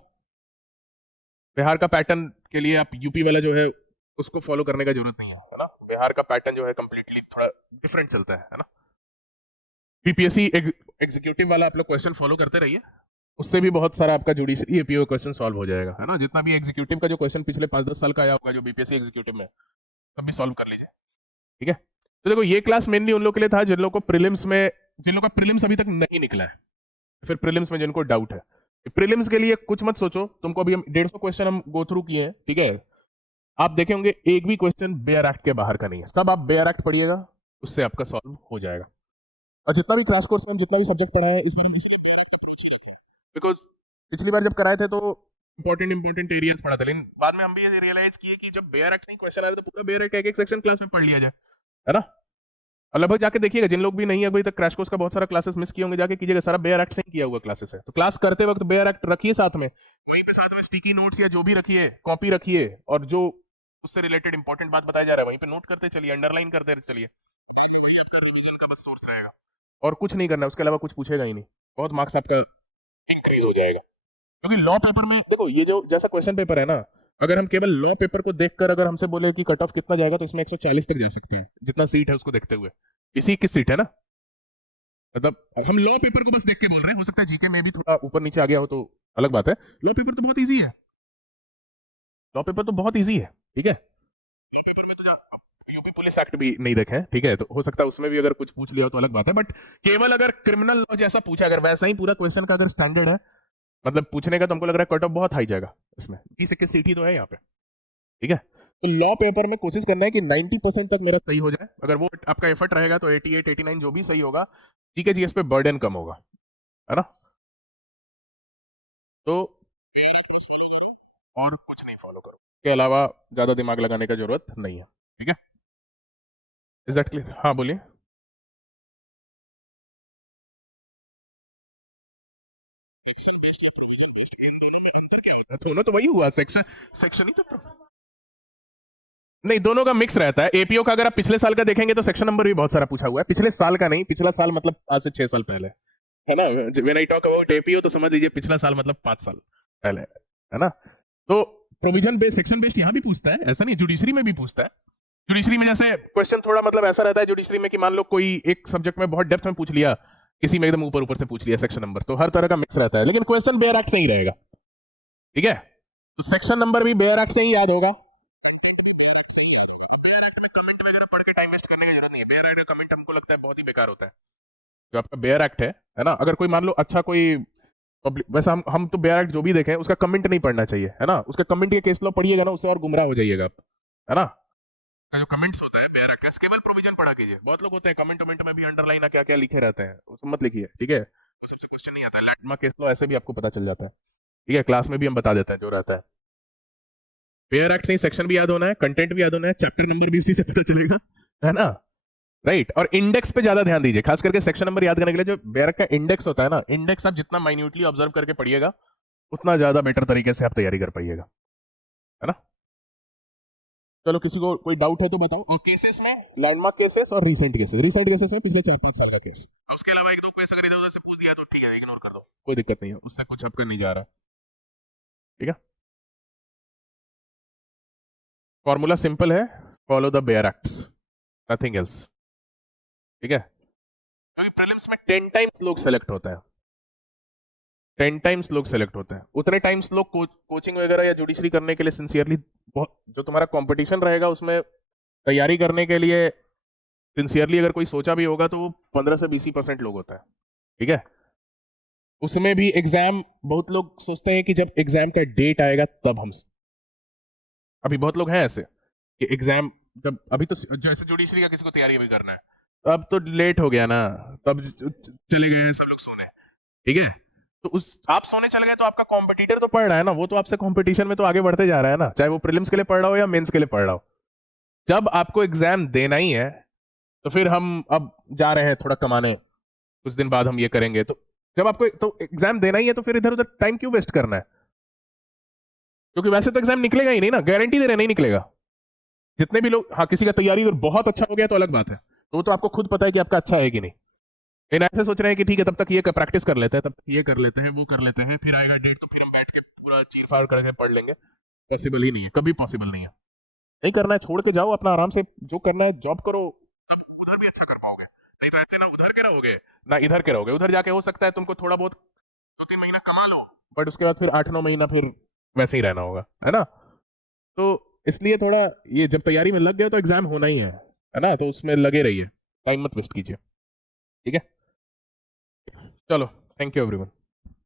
बिहार का पैटर्न के लिए आप यूपी वाला जो है उसको फॉलो करने का जरूरत नहीं है ना। बिहार का पैटर्न जो है कंप्लीटली थोड़ा डिफरेंट चलता है ना। बीपीएससी एग्जीक्यूटिव वाला आप लोग क्वेश्चन फॉलो करते रहिए, उससे भी बहुत सारा आपका जुडिशरी एपीओ क्वेश्चन सॉल्व हो जाएगा, है ना। जितना भी एग्जीक्यूटिव का जो क्वेश्चन पिछले 5-10 साल का आया होगा, जो बीपीएससी एग्जीक्यूटिव में, सब भी सॉल्व कर लीजिए, ठीक है। तो देखो ये क्लास मेनली उन लोग के लिए था जिन लोगों को प्रीलिम्स में, जिन लोगों का प्रीलिम्स अभी तक नहीं निकला है, फिर प्रीलिम्स में जिनको डाउट है। प्रीलिम्स के लिए कुछ मत सोचो, तुमको अभी हम 150 क्वेश्चन हम गो थ्रू किए हैं, ठीक है। आप देखे होंगे एक भी क्वेश्चन बेयर एक्ट के बाहर का नहीं है, सब आप बेयर एक्ट पढ़िएगा, उससे आपका सॉल्व हो जाएगा। और जितना भी क्रैश कोर्स में हम जितना भी सब्जेक्ट पढ़ा है इस बार बिकॉज पिछली बार जब कराए थे तो इंपॉर्टेंट एरियाज पढ़ा था, लेकिन बाद में हम भी ये रियलाइज किए कि जब बेयर एक्ट नहीं क्वेश्चन आ रहे तो पूरा बेयर एक्ट एक एक सेक्शन क्लास में पढ़ लिया जाए, है ना। और लगभग जाके देखिएगा, जिन लोग भी नहीं अभी तक क्रैश कोर्स का बहुत सारा क्लासेस मिस किए होंगे, जाके कीजिएगा, सारा बेयर एक्ट से ही किया हुआ क्लासेस है। तो क्लास करते वक्त बेयर एक्ट रखिए साथ में, वहीं पे साथ में स्टिकी नोट्स या जो भी रखिए, कॉपी रखिए, और जो उससे रिलेटेड इंपॉर्टेंट बात बताया जा रहा है वहीं पे नोट करते चलिए, अंडरलाइन करते चलिए, वही आपका रिवीजन का बस सोर्स रहेगा, और कुछ नहीं करना, उसके अलावा कुछ पूछेगा ही नहीं, बहुत मार्क्स आपका इंक्रीज हो जाएगा। क्योंकि लॉ पेपर में देखो, ये जो जैसा क्वेश्चन पेपर है ना, अगर हम केवल लॉ पेपर को देखकर अगर हमसे बोले कि कट ऑफ कितना जाएगा, तो इसमें 140 तक जा सकते हैं, जितना सीट है उसको देखते हुए। इसी की सीट है ना, मतलब हम लॉ पेपर को बस देख के बोल रहे हैं, हो सकता है जीके में भी थोड़ा ऊपर नीचे आ गया हो तो अलग बात है। लॉ पेपर तो बहुत ईजी है, लॉ पेपर तो बहुत ईजी है, ठीक है। लॉ पेपर में तो यूपी पुलिस एक्ट भी नहीं देखे हैं, ठीक है, तो हो सकता है उसमें भी अगर कुछ पूछ लिया हो तो अलग बात है, बट केवल अगर क्रिमिनल लॉ जैसा पूछा, अगर वैसा ही पूरा क्वेश्चन का अगर स्टैंडर्ड है, मतलब पूछने का, तो हमको लग रहा है कट ऑफ बहुत हाई जाएगा इसमें, 20-21 सीट ही तो है यहाँ पे, ठीक है। तो लॉ पेपर में कोशिश करना है कि 90% तक मेरा सही हो जाए, अगर वो आपका एफर्ट रहेगा तो 88-89 जो भी सही होगा, जीके जीएस पे बर्डन कम होगा, है ना। तो और कुछ नहीं फॉलो करो, के अलावा ज्यादा दिमाग लगाने का जरूरत नहीं है, ठीक है। Is that clear? हाँ बोलिए। दोनों तो वही हुआ, सेक्शन सेक्शन ही तो, नहीं दोनों का मिक्स रहता है। एपीओ का अगर आप पिछले साल का देखेंगे तो सेक्शन नंबर भी बहुत सारा पूछा हुआ है, पिछले साल का नहीं, पिछला साल मतलब आज से 6 साल पहले, है ना। When I talk about APO तो समझ लीजिए पिछला साल मतलब 5 साल पहले, है ना। तो प्रोविजन बेस्ड, सेक्शन बेस्ड यहाँ भी पूछता है, ऐसा नहीं, जुडिशरी में भी पूछता है। जुडिशरी में जैसे क्वेश्चन थोड़ा मतलब ऐसा रहता है जुडिशरी में कि मान लो कोई एक सब्जेक्ट में बहुत डेप्थ में पूछ लिया, किसी में एकदम ऊपर ऊपर से पूछ लिया सेक्शन नंबर, तो हर तरह का मिक्स रहता है, लेकिन क्वेश्चन बेयर एक्ट से ही रहेगा, ठीक है। तो सेक्शन नंबर भी बेयर एक्ट से ही याद होगा। कमेंट वगैरह पढ़ के टाइम वेस्ट करने की जरूरत नहीं है, बेयर एक्ट का कमेंट हमको लगता है बहुत ही बेकार होता है। जो आपका बेयर एक्ट है ना, अगर कोई मान लो अच्छा कोई पब्लिक, वैसा हम तो बेयर एक्ट जो भी देखें उसका कमेंट नहीं पढ़ना चाहिए, है ना। उसके कमेंट के केस लो पढ़िएगा ना, उससे और गुमराह हो जाइएगा आप, है ना। जो कमेंट्स होता है बेयर एक्ट का, केवल प्रोविजन पढ़ा कीजिए। बहुत लोग होते हैं कमेंट वमेंट में भी अंडरलाइन क्या क्या लिखे रहते हैं, उसको मत लिखिए, ठीक है। तो सबसे क्वेश्चन नहीं आता है, लेटमा केस लो ऐसे भी आपको पता चल जाता है, ठीक है, क्लास में भी हम बता देते हैं जो रहता है। बेयर एक्ट से सेक्शन भी याद होना है, कंटेंट भी याद होना है, चैप्टर नंबर भी उसी से पता चलेगा, है ना। राइट, और इंडेक्स पे ज्यादा ध्यान दीजिए, खास करके सेक्शन नंबर याद करने के लिए। जो बेयर एक्ट का इंडेक्स होता है ना, इंडेक्स आप जितना माइन्यूटली ऑब्जर्व करके पढ़िएगा, उतना ज्यादा बेटर तरीके से आप तैयारी कर पाइएगा, है ना। चलो किसी को कोई डाउट है तो बताओ। और केसेस में लैंडमार्क केसेस और रीसेंट केसेस में पिछले 4-5 साल का केस, उसके अलावा एक दो केस अगर इधर उधर से पूछ दिया तो ठीक है, इग्नोर कर दो, कोई दिक्कत नहीं है, उससे कुछ आपका नहीं जा रहा, ठीक है। फॉर्मूला सिंपल है, follow the bare acts, nothing else, ठीक है। क्योंकि प्रीलिम्स में 10 टाइम्स लोग सेलेक्ट होता है, 10 टाइम्स लोग सेलेक्ट होते हैं, उतने टाइम्स लोग कोचिंग वगैरह या जुडिशरी करने के लिए सिंसियरली, जो तुम्हारा कंपटीशन रहेगा उसमें तैयारी करने के लिए सिंसियरली अगर कोई सोचा भी होगा तो वो 15 से 20% लोग होता है, ठीक है। उसमें भी एग्जाम, बहुत लोग सोचते हैं कि जब एग्जाम का डेट आएगा तब हम, अभी बहुत लोग हैं ऐसे कि एग्जाम जब, अभी तो जैसे जुडिशरी का किसी को तैयारी अभी करना है, तो अब तो लेट हो गया ना, तब चले गए सब लोग सोने, ठीक है। तो उस आप सोने चले गए तो आपका कॉम्पिटिटर तो पढ़ रहा है ना, वो तो आपसे कंपटीशन में तो आगे बढ़ते जा रहा है ना, चाहे वो प्रीलिम्स के लिए पढ़ रहा हो या मेंस के लिए पढ़ रहा हो। जब आपको एग्जाम देना ही है तो फिर हम अब जा रहे हैं थोड़ा कमाने, कुछ दिन बाद हम ये करेंगे, तो जब आपको तो एग्जाम देना ही है तो फिर इधर उधर टाइम क्यों वेस्ट करना है। क्योंकि वैसे तो एग्जाम निकलेगा ही नहीं ना, गारंटी दे रहे नहीं निकलेगा। जितने भी लोग, हाँ किसी का तैयारी अगर बहुत अच्छा हो गया तो अलग बात है, तो वो तो आपको खुद पता है कि आपका अच्छा है कि नहीं। लेकिन ऐसे सोच रहे हैं कि ठीक है तब तक ये प्रैक्टिस कर लेते हैं, तब तक ये कर लेते हैं, वो कर लेते हैं, फिर आएगा डेट तो फिर हम बैठ के पूरा चीर फाड़ करके पढ़ लेंगे, पॉसिबल ही नहीं है, कभी पॉसिबल नहीं है। नहीं करना है छोड़ के जाओ अपना, आराम से जो करना है जॉब करो, तब उधर भी अच्छा कर पाओगे। नहीं तो ऐसे ना उधर के रहोगे ना इधर के रहोगे, उधर जाके हो सकता है तुमको थोड़ा बहुत 2-3 महीना कमा लो, बट उसके बाद फिर 8-9 महीना फिर वैसे ही रहना होगा, है ना। तो इसलिए थोड़ा ये जब तैयारी में लग गए तो एग्जाम होना ही है ना, तो उसमें लगे रहिए, टाइम मत वेस्ट कीजिए। ठीक है, चलो, थैंक यू एवरीवन।